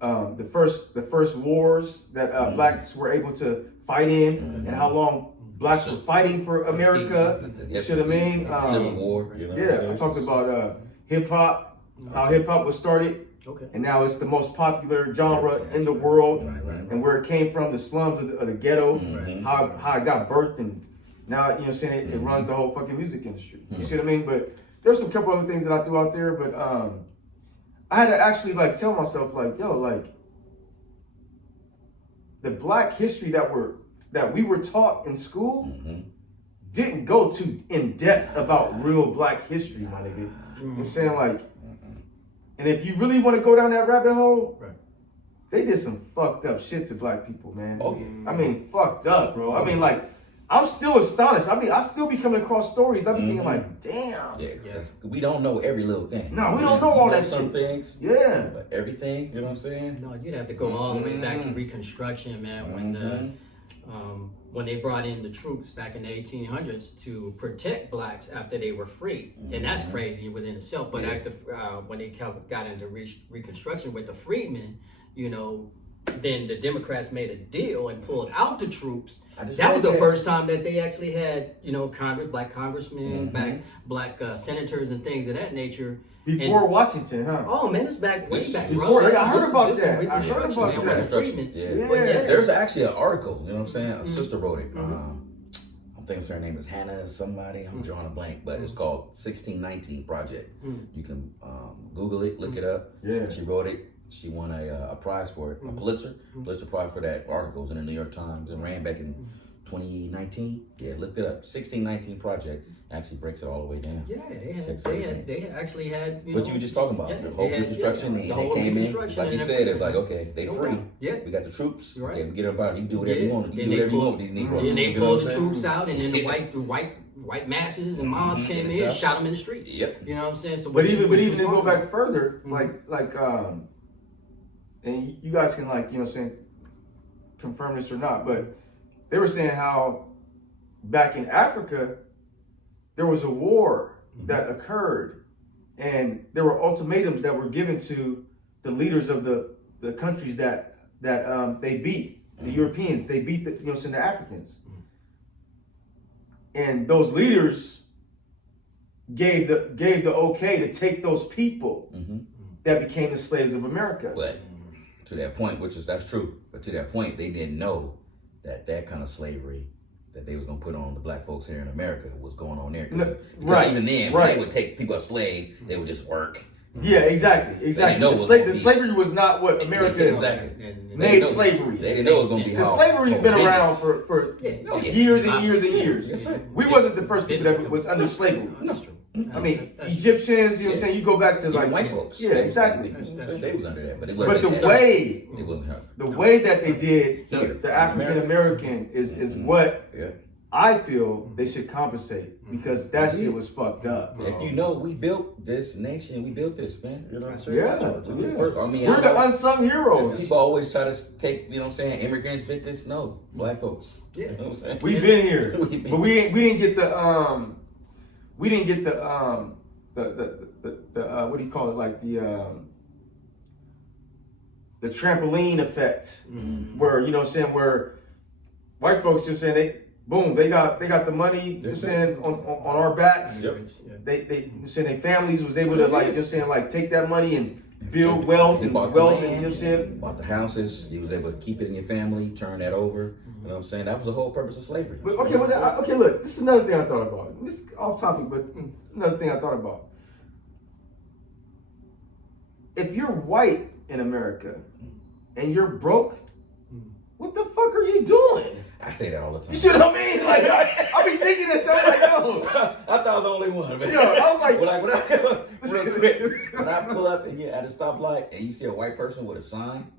the first wars that blacks were able to fight in and how long blacks were fighting for America. You see what I mean? Civil War. You know, yeah, I talked about hip hop, how hip hop was started. Okay. And now it's the most popular genre in the world, and where it came from, the slums of the ghetto, how it got birthed, and now, you know what I'm saying, it runs the whole fucking music industry. You see what I mean? But there's some couple other things that I threw out there, but I had to actually like tell myself like, yo, like the Black history that we were taught in school didn't go too in depth about real black history, my nigga. You know what I'm saying? Like, and if you really want to go down that rabbit hole, Right. they did some fucked up shit to black people, man. Oh, yeah. I mean, fucked up, bro. I mean, like, I'm still astonished. I mean, I still be coming across stories. I be thinking like, damn. Yeah, we don't know every little thing. No, we don't know all that some shit. things. Yeah. But everything, you know what I'm saying? No, you'd have to go all the way back to Reconstruction, man, when they brought in the troops back in the 1800s to protect blacks after they were free, and that's crazy within itself. But after when they got into Reconstruction with the freedmen, you know, then the Democrats made a deal and pulled out the troops. That was the first time that they actually had, you know, black congressmen, black senators and things of that nature. Before Washington, huh? Oh man, it's way back. Before, bro. I heard about that. I heard Reconstruction, about man, that. with the freedmen. Yeah. But yeah. There's actually an article, you know what I'm saying? A sister wrote it. I'm thinking her name is Hannah somebody. I'm drawing a blank, but it's called 1619 Project. You can Google it, look it up. Yeah. She wrote it. She won a prize for it, a Pulitzer Prize for that article. It was in the New York Times and ran back in 2019. Yeah, look it up. 1619 Project actually breaks it all the way down. Yeah, they actually had. What you were just talking about, the whole Reconstruction, they came in, like you said, it's like, okay, they free. Yeah. We got the troops. Right. Okay, we get everybody. You can do whatever you want. You can do whatever you want with these Negroes. And they You know pulled what the I'm troops out, and then the white masses and mobs came in and shot them in the street. Yep. You know what I'm saying? So, But even to go back further, like and you guys can, like, you know what I'm saying, confirm this or not, but they were saying how back in Africa there was a war that occurred, and there were ultimatums that were given to the leaders of the countries that they beat, the Europeans. They beat the, you know what I'm saying, the Africans, and those leaders gave the okay to take those people that became the slaves of America. But to that point, that's true, but to that point, they didn't know that kind of slavery that they was gonna put on the black folks here in America was going on there. Because even then, when they would take people as slave, they would just work. Yeah, exactly. The slavery was not what America made slavery. They didn't know it was gonna be hard. Slavery's been around for years and years and years. We wasn't the first people that was under slavery. That's true. I mean, Egyptians, you know what I'm saying? You go back to like white folks. Yeah, exactly. They was under that, but the way that they did the African American is what I feel they should compensate, because that shit was fucked up. Bro. If you know, we built this nation, we built this, man. You know what I'm saying? Yeah. I mean, we're the unsung heroes. People always try to take, you know what I'm saying, immigrants bit this. No, black folks. Yeah. You know what I'm saying? We've been here, but we didn't get the what do you call it, like the trampoline effect, where, you know what I'm saying, where white folks just saying they got the money, you know what I'm saying, on our backs. They saying their families was able to, like, you know what I'm saying, like, take that money and build wealth and wealth, and, you know what I'm saying, bought the houses. You was able to keep it in your family, turn that over. You know what I'm saying? That was the whole purpose of slavery. But okay, look, this is another thing I thought about. This is off topic, but another thing I thought about. If you're white in America and you're broke, what the fuck are you doing? I say that all the time. You see what I mean? Like, I be thinking that stuff, like, yo. I thought I was the only one, man. Yo, I was like, real quick, when I pull up and you're at a stoplight and you see a white person with a sign,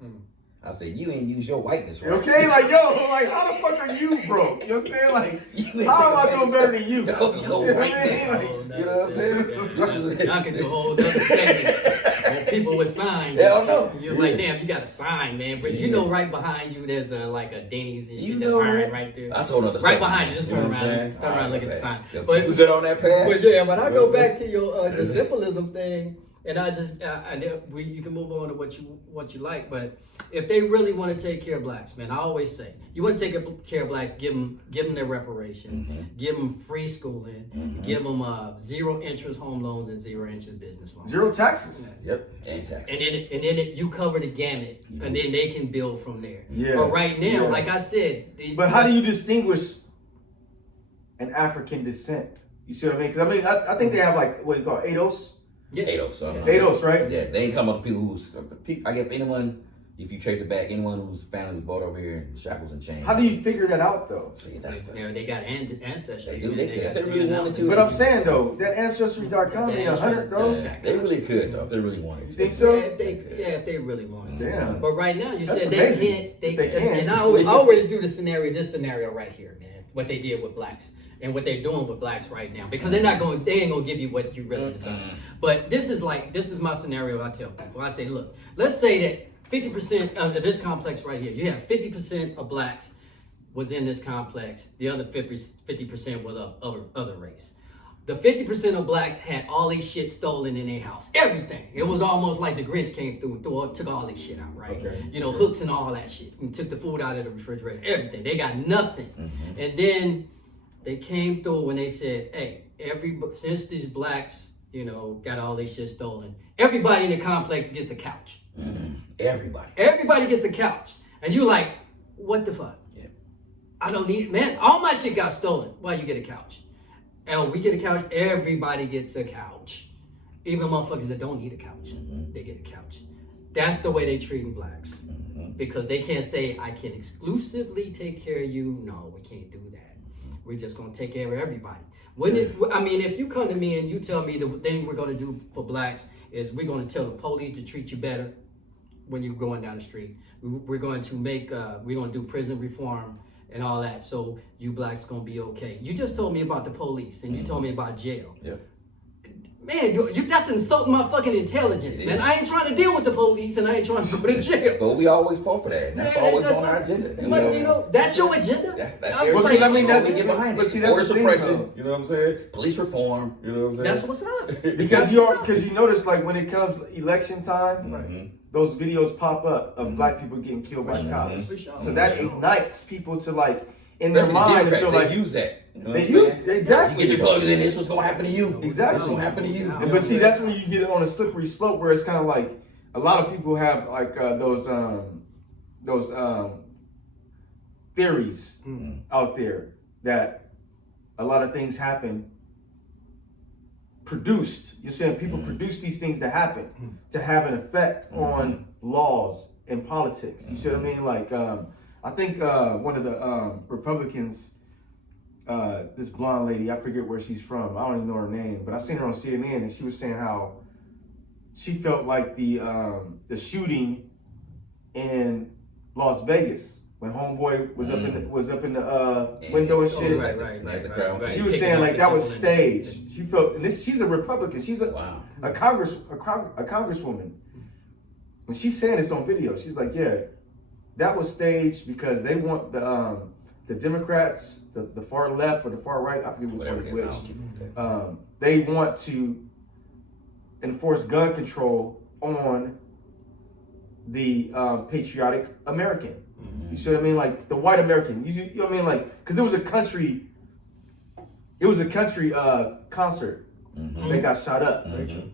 I say, you ain't use your whiteness right. Okay, like, yo, like, how the fuck are you broke? You know what I'm saying? Like, how am I doing better than you? You know what I'm saying? Y'all can do a whole other segment with people with signs. Hell no. You're like, damn, you got a sign, man. But you know, right behind you, there's like a Denny's and shit that's iron right there. That's all other right behind you. Just turn around, look at the sign. But was it on that path? But yeah, when I go back to your the symbolism thing, and you can move on to what you like, but if they really want to take care of blacks, man, I always say, you want to take care of blacks, give them their reparations, give them free schooling, give them 0 interest home loans and 0 interest business loans, 0 taxes. Yep, and taxes. And then you cover the gamut, and then they can build from there. Yeah. But right now, like I said, but how do you distinguish an African descent? You see what I mean? Because I mean, I think they have, like, what do you call it, ADOS? Yeah. ADOS, ADOS, right? Yeah, they ain't come up with people who's, I guess anyone, if you trace it back, anyone whose family was brought over here in shackles and chains. How do you figure that out though? See, that's they got ancestry. If they really wanted to. But I'm saying though, that ancestry.com be 100 though. They really could though, if they really wanted to. You think so? If they really want to. Damn. But right now, you That's said amazing. they They can't. can. And I always do this scenario right here, man. What they did with blacks and what they're doing with blacks right now, because they ain't gonna give you what you really deserve. But this is my scenario. I tell people, I say, look, let's say that 50% of this complex right here, you have 50% of blacks was in this complex. The other 50% were of other race. The 50% of blacks had all these shit stolen in their house. Everything. It was almost like the Grinch came through took all this shit out, right? Okay. You know, hooks and all that shit. And took the food out of the refrigerator. Everything. They got nothing. And then they came through when they said, hey, since these blacks, you know, got all this shit stolen, everybody in the complex gets a couch. Everybody gets a couch. And you like, what the fuck? Yeah. I don't need, man, all my shit got stolen. Why you get a couch? And we get a couch, everybody gets a couch. Even motherfuckers that don't need a couch, they get a couch. That's the way they treating blacks. Because they can't say, I can exclusively take care of you. No, we can't do that. We're just gonna take care of everybody. If you come to me and you tell me the thing we're gonna do for blacks is we're gonna tell the police to treat you better when you're going down the street. We're going to we're gonna do prison reform and all that, so you blacks gonna be okay. You just told me about the police and you told me about jail. Yeah. Man, that's insulting my fucking intelligence, man. I ain't trying to deal with the police and I ain't trying to go to jail. But we always fought for that. And that's always on our agenda. That's your agenda? That's we get behind but it. see, that's Order the thing, suppression, though. you know what I'm saying? Police reform, you know what I'm saying? That's what's up. Because you notice like when it comes election time, those videos pop up of black people getting killed by cops. For sure. So that ignites people to like in their Especially mind and Democrats, feel they like use that. You know they what I'm use saying? exactly. You get your plugs in, this what's gonna happen to you. Exactly. What's gonna happen to you. But see, that's when you get on a slippery slope where it's kind of like a lot of people have like those theories out there that a lot of things happen produced. You're saying people produce these things to happen to have an effect on laws and politics. You see what I mean? Like I think one of the Republicans, this blonde lady, I forget where she's from. I don't even know her name, but I seen her on CNN and she was saying how she felt like the shooting in Las Vegas when homeboy was up in the window and shit. Right. She was saying like that was staged. She felt, and she's a Republican. She's a congresswoman, and she's saying this on video. She's like, yeah, that was staged because they want the Democrats, the far left or the far right, I forget which one is which. They want to enforce gun control on the patriotic American. You see what I mean? Like the white American. You know what I mean? Like, because it was a country concert that got shot up.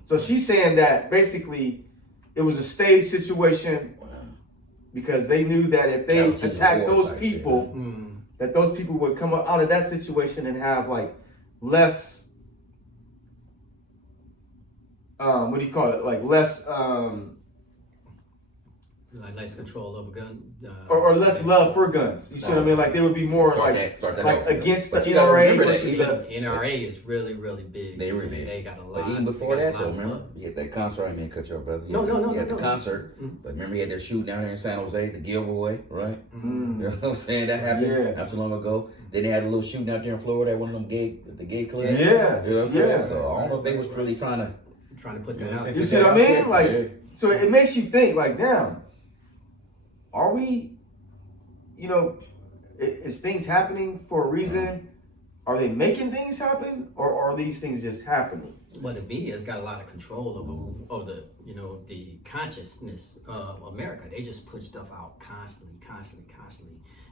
So she's saying that basically it was a staged situation because they knew that if they attacked those people, that those people would come out of that situation and have like less, what do you call it? Like less, like less control over gun, or less love for guns. You see what I mean? Like they would be more like against the NRA versus the NRA is really, really big. They really big. They got a lot. But even before that, though, remember you had that concert. I mean, cut your brother. No. You had the concert, but remember you had that shooting down here in San Jose, the giveaway, right? You know what I'm saying? That happened not too long ago. Then they had a little shooting out there in Florida at one of them gay clubs. Yeah, you know what I'm saying? So I don't know if they was really trying to put that out. You see what I mean? Like, so it makes you think, like, damn, are we, you know, is things happening for a reason? Are they making things happen, or are these things just happening? Well, the media's got a lot of control over the, you know, the consciousness of America. They just put stuff out constantly,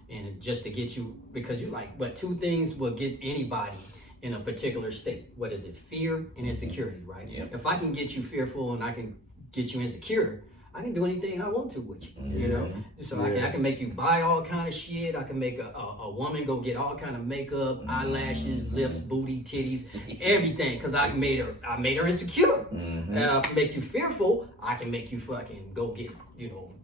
and just to get you, because you like, but two things will get anybody in a particular state. What is it? Fear and insecurity, right? Yep. If I can get you fearful and I can get you insecure, I can do anything I want to with you, you know? So I can make you buy all kind of shit. I can make a woman go get all kind of makeup, eyelashes, lips, booty, titties, everything, because I made her insecure. Make you fearful. I can make you fucking go get,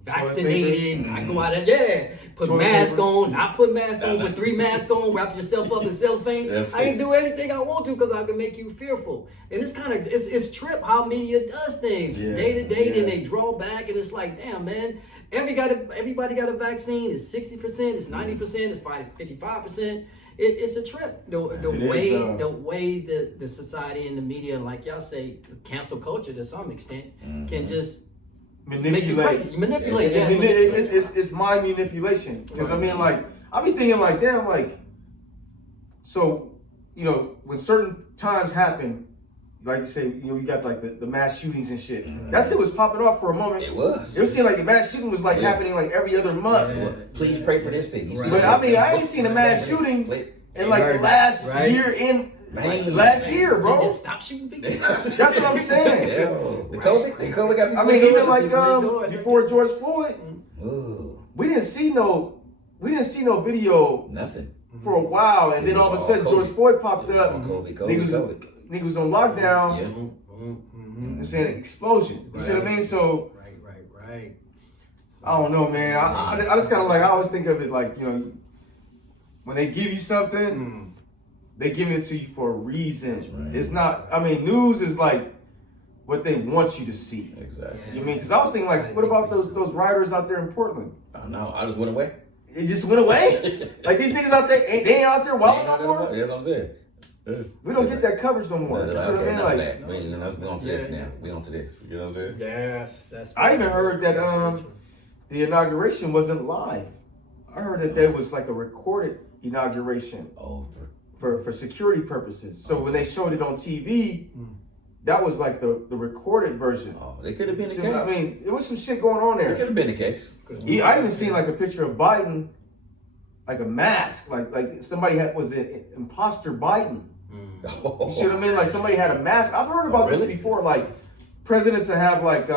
vaccinated. I go out there, put mask on, not put mask on, put 3 masks on, wrap yourself up in cellophane. I can do anything I want to because I can make you fearful. And it's kind of, it's trip how media does things from day to day, and they draw back, and it's like, damn, man, everybody got a vaccine. It's 60%, it's 90%, it's 55%. It's a trip. The way the society and the media, like y'all say, cancel culture to some extent, can just make you crazy. Manipulate. It's mind manipulation. Because I mean, like, I be thinking like, damn, like, so when certain times happen, like you say, you got like the mass shootings and shit. That shit was popping off for a moment. It was. It seemed like the mass shooting was like happening like every other month. Yeah. Please pray for this thing. But I mean, I ain't seen a mass shooting in like last year, bro. Just stop shooting people. That's what I'm saying. The COVID got people. I mean, even like before George Floyd, we didn't see no video. Nothing. For a while, and then all of a sudden George Floyd popped up. Niggas was on lockdown. Yeah. I'm saying explosion. You see what I mean? So Right. I don't know, man. I just kind of like, I always think of it like, when they give you something, they giving it to you for a reason. Right. It's not. I mean, news is like what they want you to see. Exactly. You know what I mean? Because I was thinking like, what about those rioters out there in Portland? I know. I just went away. It just went away. Like these niggas out there, they ain't out there wilding no more. That's what I'm saying. We don't get that coverage no more. You know what I mean? Like, we on to this now. We on to this. You know what I'm saying? Yes, that's. I even heard that the inauguration wasn't live. I heard that there was like a recorded inauguration for security purposes. So when they showed it on TV, that was like the recorded version. Oh, it could have been the case. I mean, there was some shit going on there. It could have been the case. I even seen like a picture of Biden, like a mask, like somebody was an imposter Biden. You see what I mean? Like somebody had a mask. I've heard about this before. Like presidents that have like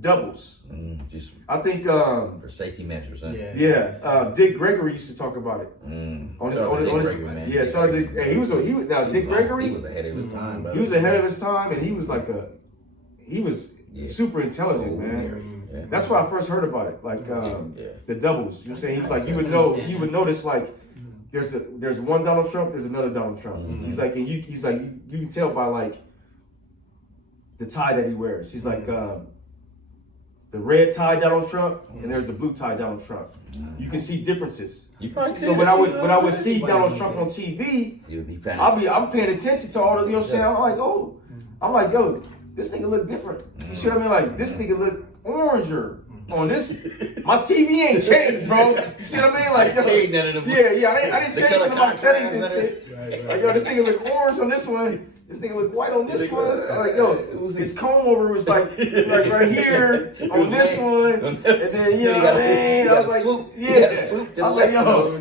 doubles. Just I think for safety measures. Huh? Yeah. Dick Gregory used to talk about it. Dick Gregory. He was ahead of his time. Brother. He was ahead of his time, and he was super intelligent, man. Yeah. That's why I first heard about it, like the doubles. You know what I'm saying? He's like, you would notice like there's one Donald Trump, there's another Donald Trump. He's like, and you can tell by like the tie that he wears. He's like the red tie Donald Trump, and there's the blue tie Donald Trump. You can see differences. So when I would see Donald Trump on TV, I'm paying attention to all the, you know what I'm saying? I'm like, yo, this nigga look different. You see what I mean? Like this nigga look oranger on this. My TV ain't changed, bro. You see what I mean? Like, yo, I didn't change none of my settings and shit. Like, yo, this nigga look orange on this one. This nigga look white on this one. I'm like, yo, his comb over was like right here on this one, and then you know what I mean? I was like, I was like, yo, no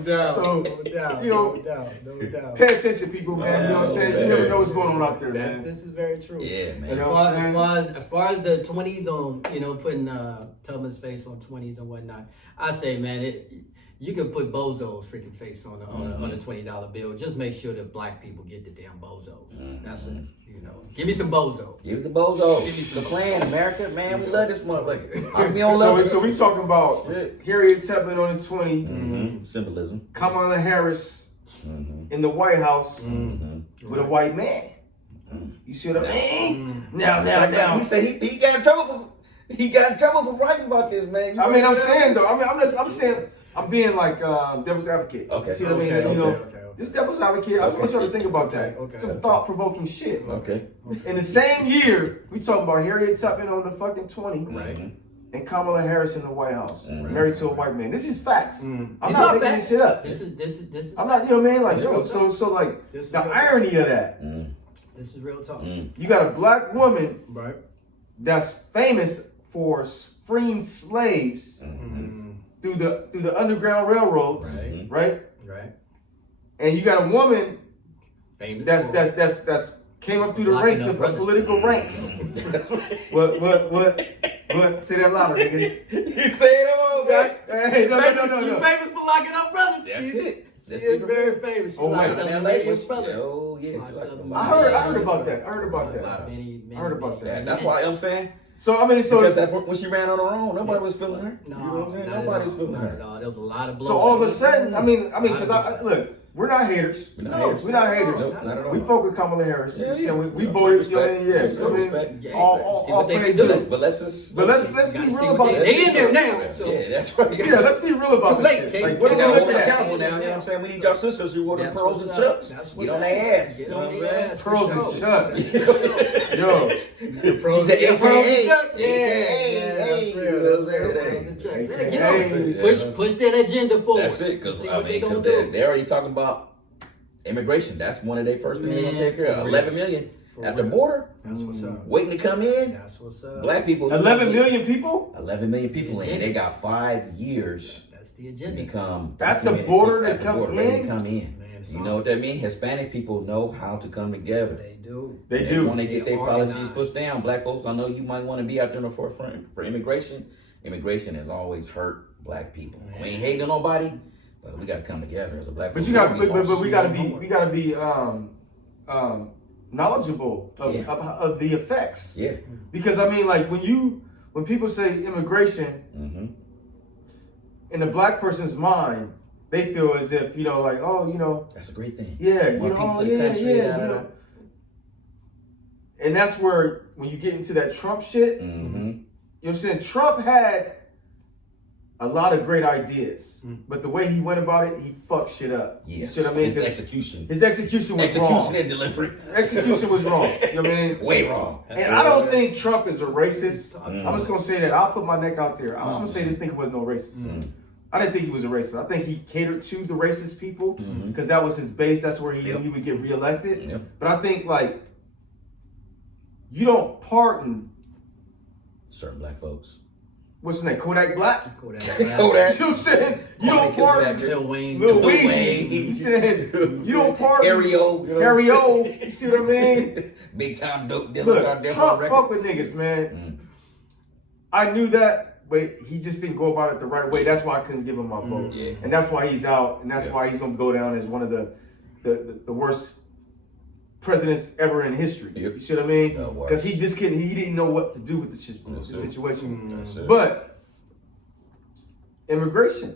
doubt. Pay attention, people, man. You know what I'm saying? You never know what's going on out there, man. This is very true. Yeah, man. As far as the 20s on, putting Tubman's face on 20s and whatnot, I say, man, you can put Bozo's freaking face on a $20 bill. Just make sure that black people get the damn Bozos. That's it. Give me some Bozos. Give the Bozos. Give me some Klan, America, man. We love this motherfucker. So we talking about Harriet Tubman on the 20. Symbolism. Kamala Harris in the White House with a white man. You see what I mean? Now. He said he got in trouble for writing about this, man. I'm saying though. I'm saying. I'm being like devil's advocate. Okay. See what I mean? This devil's advocate, I just want y'all to think about that. Some thought-provoking shit. Okay. In the same year, we talking about Harriet Tubman on the fucking 20. Right. And Kamala Harris in the White House. Married to a white man. This is facts. I'm It's not making this shit up. This is I'm not, you know what I mean? Like, so like, the irony of that. This is real talk. You got a black woman that's famous for freeing slaves through the Underground Railroads, right? And you got a woman that's came up through the ranks of political ranks. What? Say that louder, nigga. You say it all, guy. Hey, no. You famous for locking up brothers. That's it. She is very famous. She locked up many brothers. Oh yeah, she like I heard about that. I heard about that. I heard about that. That's why I'm saying. So I mean, because when she ran on her own, nobody was feeling her. No, you know what I'm saying? Nobody was feeling not her. at all. There was a lot of blow. So all of a sudden, I mean, because I look, we're not haters. We're not haters. We're not haters. Nope, not at all. We fuck with Kamala Harris. Yeah, You know, yeah. we No, voted. respect. You know, yeah. Respect. I mean, Respect. Yeah, all see what they praise can to do. them. But let's let's be real about they this. in there now. So yeah, that's right. Yeah, let's be real about Too this. late, shit. Kate. Like, what We are gotta we hold looking them at? accountable now. You know what I'm saying? We need our sisters who order That's pearls and what's up. chucks. That's Get what's on up. their ass. Get You know on what I'm their saying? ass. for Pearls sure. and chucks. That's Yo, The pros She said, and pros and AKA. chucks. Yeah, AKA. that's real. That's real. Pros and chucks. Yeah, AKA. push that agenda forward. That's it. Because See I what they mean, gonna because do. they're already talking about immigration. That's one of their first things they're gonna take care of. 11 million at the border, That's what's up. waiting to come in. That's what's up. Black people. 11 million people 11 million people in. Agenda. They got 5 years That's the to agenda. become At the documented, border to at the come border, ready to in? come in. Man, it's You on. know what that means? Hispanic people know how to come together. They do. They And do. when they get They their policies organize. pushed down, black folks, I know you might want to be out there in the forefront for immigration. Immigration has always hurt black people. We ain't hating on nobody, but we got to come together as a black. But folks. you got, We but we gotta be, homework. we gotta be knowledgeable of, Yeah. of the effects. Yeah. Because I mean, like when people say immigration, Mm-hmm. in the black person's mind, they feel as if like, oh, That's a great thing. yeah, More people oh to the yeah, country, yeah, da, da, da. And that's where when you get into that Trump shit, Mm-hmm. you know what I'm saying? Trump had a lot of great ideas, but the way he went about it, he fucked shit up. Yes. You see what I mean? His 'Cause execution. his execution was wrong. Execution and delivery. Execution was wrong. You know what I mean? Way wrong. And I don't think Trump is a racist. Mm. I'm just gonna say that. I'll put my neck out there. I'm gonna say this nigga was no racist. Mm. I didn't think he was a racist. I think he catered to the racist people Mhm. because that was his base. That's where he Yep. he would get reelected. Yep. But I think like you don't pardon Certain black folks. what's his name, Kodak Black. Kodak. You know what I'm saying? You don't Kodak pardon Black. Lil Wayne. Lil Lil Weezy. Wayne. You said you don't pardon Harry O. you know what I'm Harry O. saying? You see what I mean? Big time dope dealer. Look, Trump fuck with niggas, man. Mm. I knew that, but he just didn't go about it the right way. That's why I couldn't give him my vote, Yeah. and that's why he's out, and that's Yeah. why he's gonna go down as one of the worst presidents ever in history. Yep. You see what I mean? Oh, wow. Because he didn't know what to do with the That's it. situation. That's it. But immigration,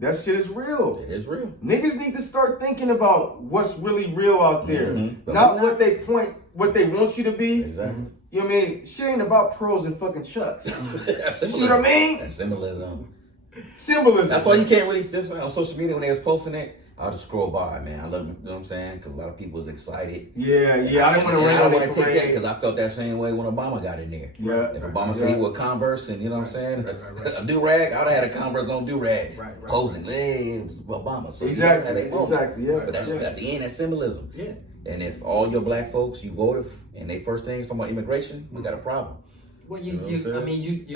that shit is real. It is real. Niggas need to start thinking about what's really real out there, Mhm. But not we're what they want you to be. Exactly. You know what I mean? Shit ain't about pearls and fucking chucks. That's You see what I mean? That's symbolism. Symbolism. That's why you can't really this on social media when they was posting it. I'll just scroll by, man. I love, you know what I'm saying? Because a lot of people was excited. Yeah. I didn't want to And rain I on don't the want to take that parade. because I felt that same way when Obama got in there. Yeah. If Obama said he would Converse and you know what I'm saying, a do rag, I'd have had a Converse on do rag, Right. posing. Hey, it was Obama. So Exactly. yeah, that moment. Exactly. Yeah. But that's yeah. at the end, that's symbolism. Yeah. And if all your black folks you voted and they first thing is talking about immigration, we got a problem. Well, You know what I'm I saying? mean,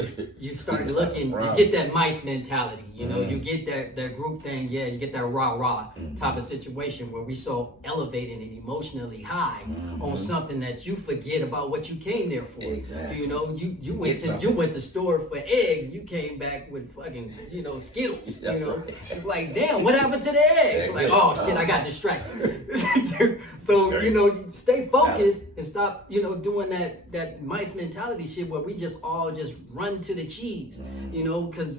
you start Yeah, looking, you right. get that mice mentality, you know, Mhm. you get that group thing, yeah, you get that rah-rah Mhm. type of situation where we so elevated and emotionally high on Mhm. something that you forget about what you came there for. Exactly. You know, you Get went to something. store for eggs, you came back with fucking, Skittles, That's you know. right. It's like, damn, what happened to the eggs? That's Like, it. oh shit, I got distracted. So, Very you stay focused and stop, doing that mice mentality shit where we just all just run to the cheese, because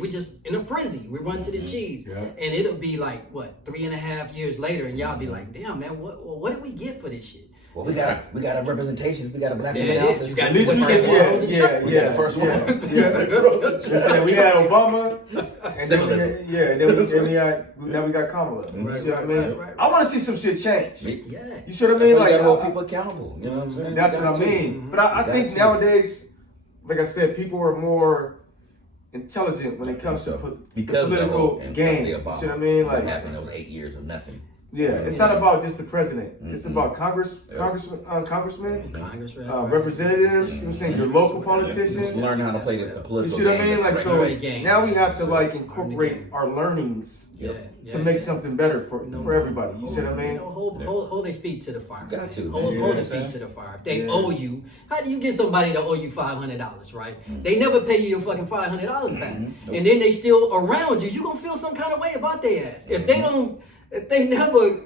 we just in a frenzy. We run to the cheese, Yeah. and it'll be like what 3.5 years later, and y'all be like, "Damn, man, what did we get for this shit?" Well, we got a representation. We got a black There woman it in is. office. You got At least we the get first one. yeah. We got the first one. Yeah. We had Obama, and Symbolism. now we got Kamala. You see what I mean? right. I want to see some shit change. Yeah, You see what I That's mean? why you gotta hold I- people accountable. You know what I'm saying? That's You what I got to. mean. But I You think got to. nowadays, like I said, people are more intelligent when it comes to Because political of the game. You Obama. see what I mean? What Like, happened? Those 8 years of nothing. yeah, it's not about just the president. It's Mhm. about Yeah. congressmen, Congressman, representatives. You know what I'm saying? Your local Just politicians. learn how to play the You political see what I game mean? Like, right so Right game. now we have to like Learn the incorporate game. our learnings Yeah, to make something better for everybody. You see what I mean? Hold their feet to the fire. Got to, Hold man. hold Yeah. their feet to the fire. If they Yeah. owe you, how do you get somebody to owe you $500, right? They never pay you your fucking $500 back, Nope. and then they still around you. You gonna feel some kind of way about their ass if they don't. If they never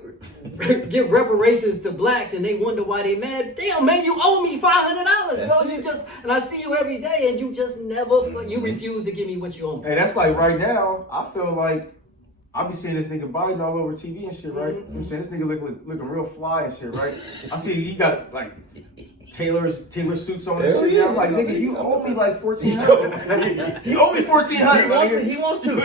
give reparations to blacks and they wonder why they mad. Damn, man, you owe me $500, bro. You just, and I see you every day and you just never, you refuse to give me what you owe me. Hey, that's like right now, I feel like I be seeing this nigga body all over TV and shit, right? You know what I'm saying? This nigga looking real fly and shit, right? I see he got like Taylor suits on and shit. Yeah. I'm like, nigga, you owe me like $1,400. You owe me $1,400. He wants to.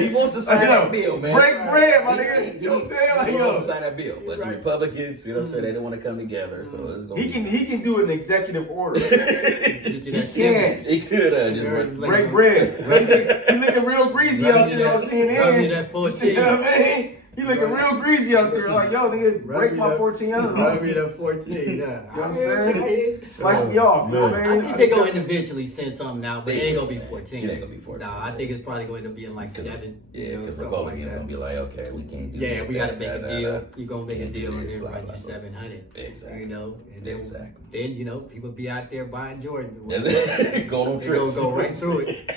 He wants to sign that bill, man. Break bread, my nigga. You know what I'm saying? Like, He yo. wants to sign that bill, but the Republicans, you know what I'm saying, they don't want to come together. So it's gonna He can do an executive order. Get you that He stimulus. can. He could just Break bread. He looking real greasy out there on CNN. Rub me that 14. You know what I mean? He looking real greasy out there. Like, yo, nigga, break my $1,400. Rub me that 14. You know what I'm saying? Slice me off. You know what I I mean? think they're going to eventually send something out, but it ain't going to be 14. It ain't gonna be 14. Nah, I think it's probably going to be in like 7. Yeah, because something like Republicans that. gonna be like, okay, we can't do Yeah, this, we got to that, make a that, deal. that. You're going to make a Can't do deal and this, then blah, run blah, you blah. 700. Exactly. You know, and then, Exactly. then, you know, people be out there buying Jordans. Going on They trips. go right through it.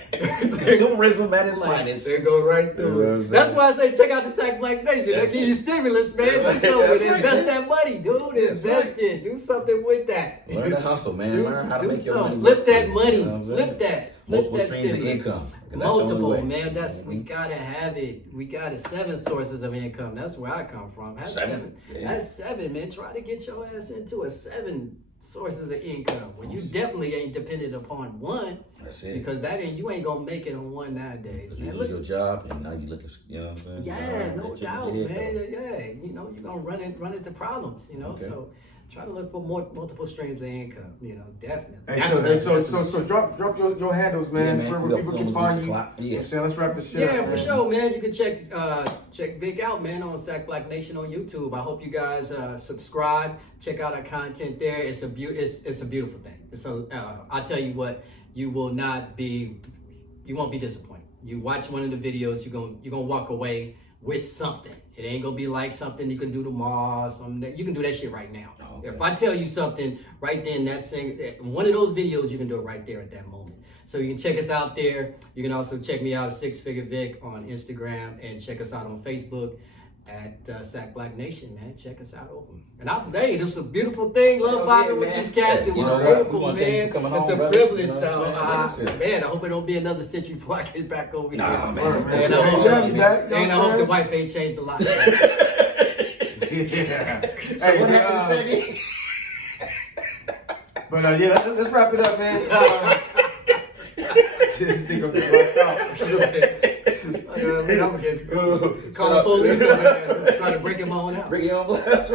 Consumerism at its finest. They go right You know what through I'm it. saying? That's why I say check out the Sack Black Nation. They That's give you it. stimulus, man. Do That's something with it. right. Invest that money, dude. That's Invest right. it. Do something with that. Learn to hustle, man. Do, Learn how to do make your something. money. Flip work that for you, money. you know what I'm saying? Flip that. Flip Multiple that streams of stimulus. income. 'Cause that's the only Multiple, way. man. We gotta have it. We got 7 sources of income. That's where I come from. Have 7. Yeah. That's 7, man. Try to get your ass into a 7 sources of income when you definitely ain't dependent upon one. That's it. Because you ain't gonna make it on one nowadays. You Man, lose your job and now you looking, you know what I'm saying? yeah, no That doubt, changes your man. head, Yeah, you know, you're gonna run into problems, you know. Okay. So try to look for multiple streams of income, you know, definitely. Hey, That's so drop your handles, man. Yeah, man. Where people can find you. You know Yeah. what I'm saying? Let's wrap this shit yeah, up, for man. sure, man. You can check Vic out, man, on Sack Black Nation on YouTube. I hope you guys subscribe, check out our content there. It's a beautiful thing. I tell you what, you won't be disappointed. You watch one of the videos, you're gonna walk away with something. It ain't gonna be like something you can do tomorrow. You can do that shit right now. Oh, okay. If I tell you something right then, one of those videos, you can do it right there at that moment. So you can check us out there. You can also check me out at 6 Figure Vic on Instagram and check us out on Facebook at Sack Black Nation, man. Check us out over. And hey, this is a beautiful thing. Love vibing with these cats. It You was know what? beautiful, We want thank you man. for coming It's on, a brother. privilege. You know what I'm saying? Man, I hope it don't be another century before I get back over Nah, here. man. And I hope the wife ain't changed a lot. Yeah. So Hey, what man, happened to Sadie? but yeah, let's wrap it up, man. This nigga be locked out. I'm getting call the police over there, trying to break him on out. Bring it on blast.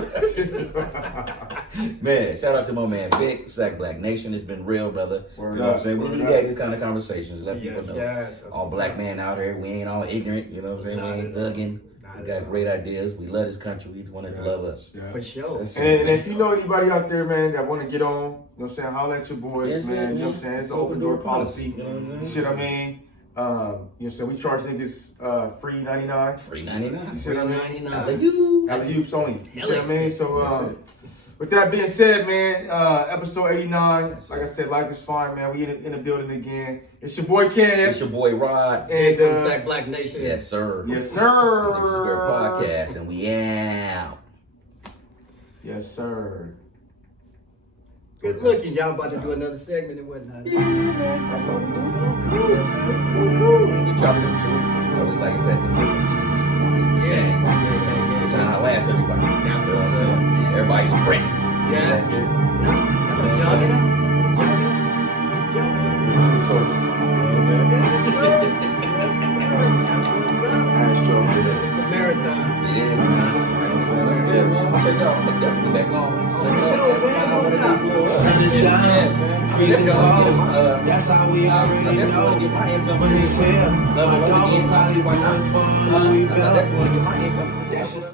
Man, shout out to my man Vic, Sack Black Nation. It's been real, brother. Word you know what I'm up, saying? We word need up. to have these kind of conversations. Let people know. Yes, All black men out here, we ain't all ignorant. You know what I'm saying? We ain't thugging. We got great ideas. We love this country. We just want it to love us. Yeah. For sure. That's And if you know anybody out there, man, that want to get on, you know what I'm saying, holler at your boys, Yes, man. man. You know what I'm saying? It's an open door policy. You know what I'm You see what I mean? You know what I'm saying? We charge niggas free 99. Free 99. You see what I mean? Hallelujah. You. As a youth only. You see what I Alex. mean? So, with that being said, man, episode 89, like I said, life is fine, man. We in the building again. It's your boy Ken. It's your boy Rod. And, From Sack Black Nation. Yes, sir. yes, It's the Square sir. Podcast, and we out. Yes, sir. Good looking. Y'all about to do another segment and whatnot. That's all we do. We try to do too. Like I said, consistency is Yeah. we're trying to last everybody. That's You know what's what I'm up. saying? Everybody's sprinting. Yeah. No, I'm jogging out. Keep jogging. Tortoise. You know what I'm Yes, sir. Yes, sir. That's what's up. Astro. It's a marathon. saying? It is, man. That's good, man. I'm check y'all. I'm definitely back on. Check it Sure, out. man. Find out what it is, little, Sun is yeah, down, man. freezing cold. I That's how we already definitely want to know. get my income. But it's here. My Level up dog again. will probably Why not? be on fun, Louis I Bell. definitely want to get my income. That's just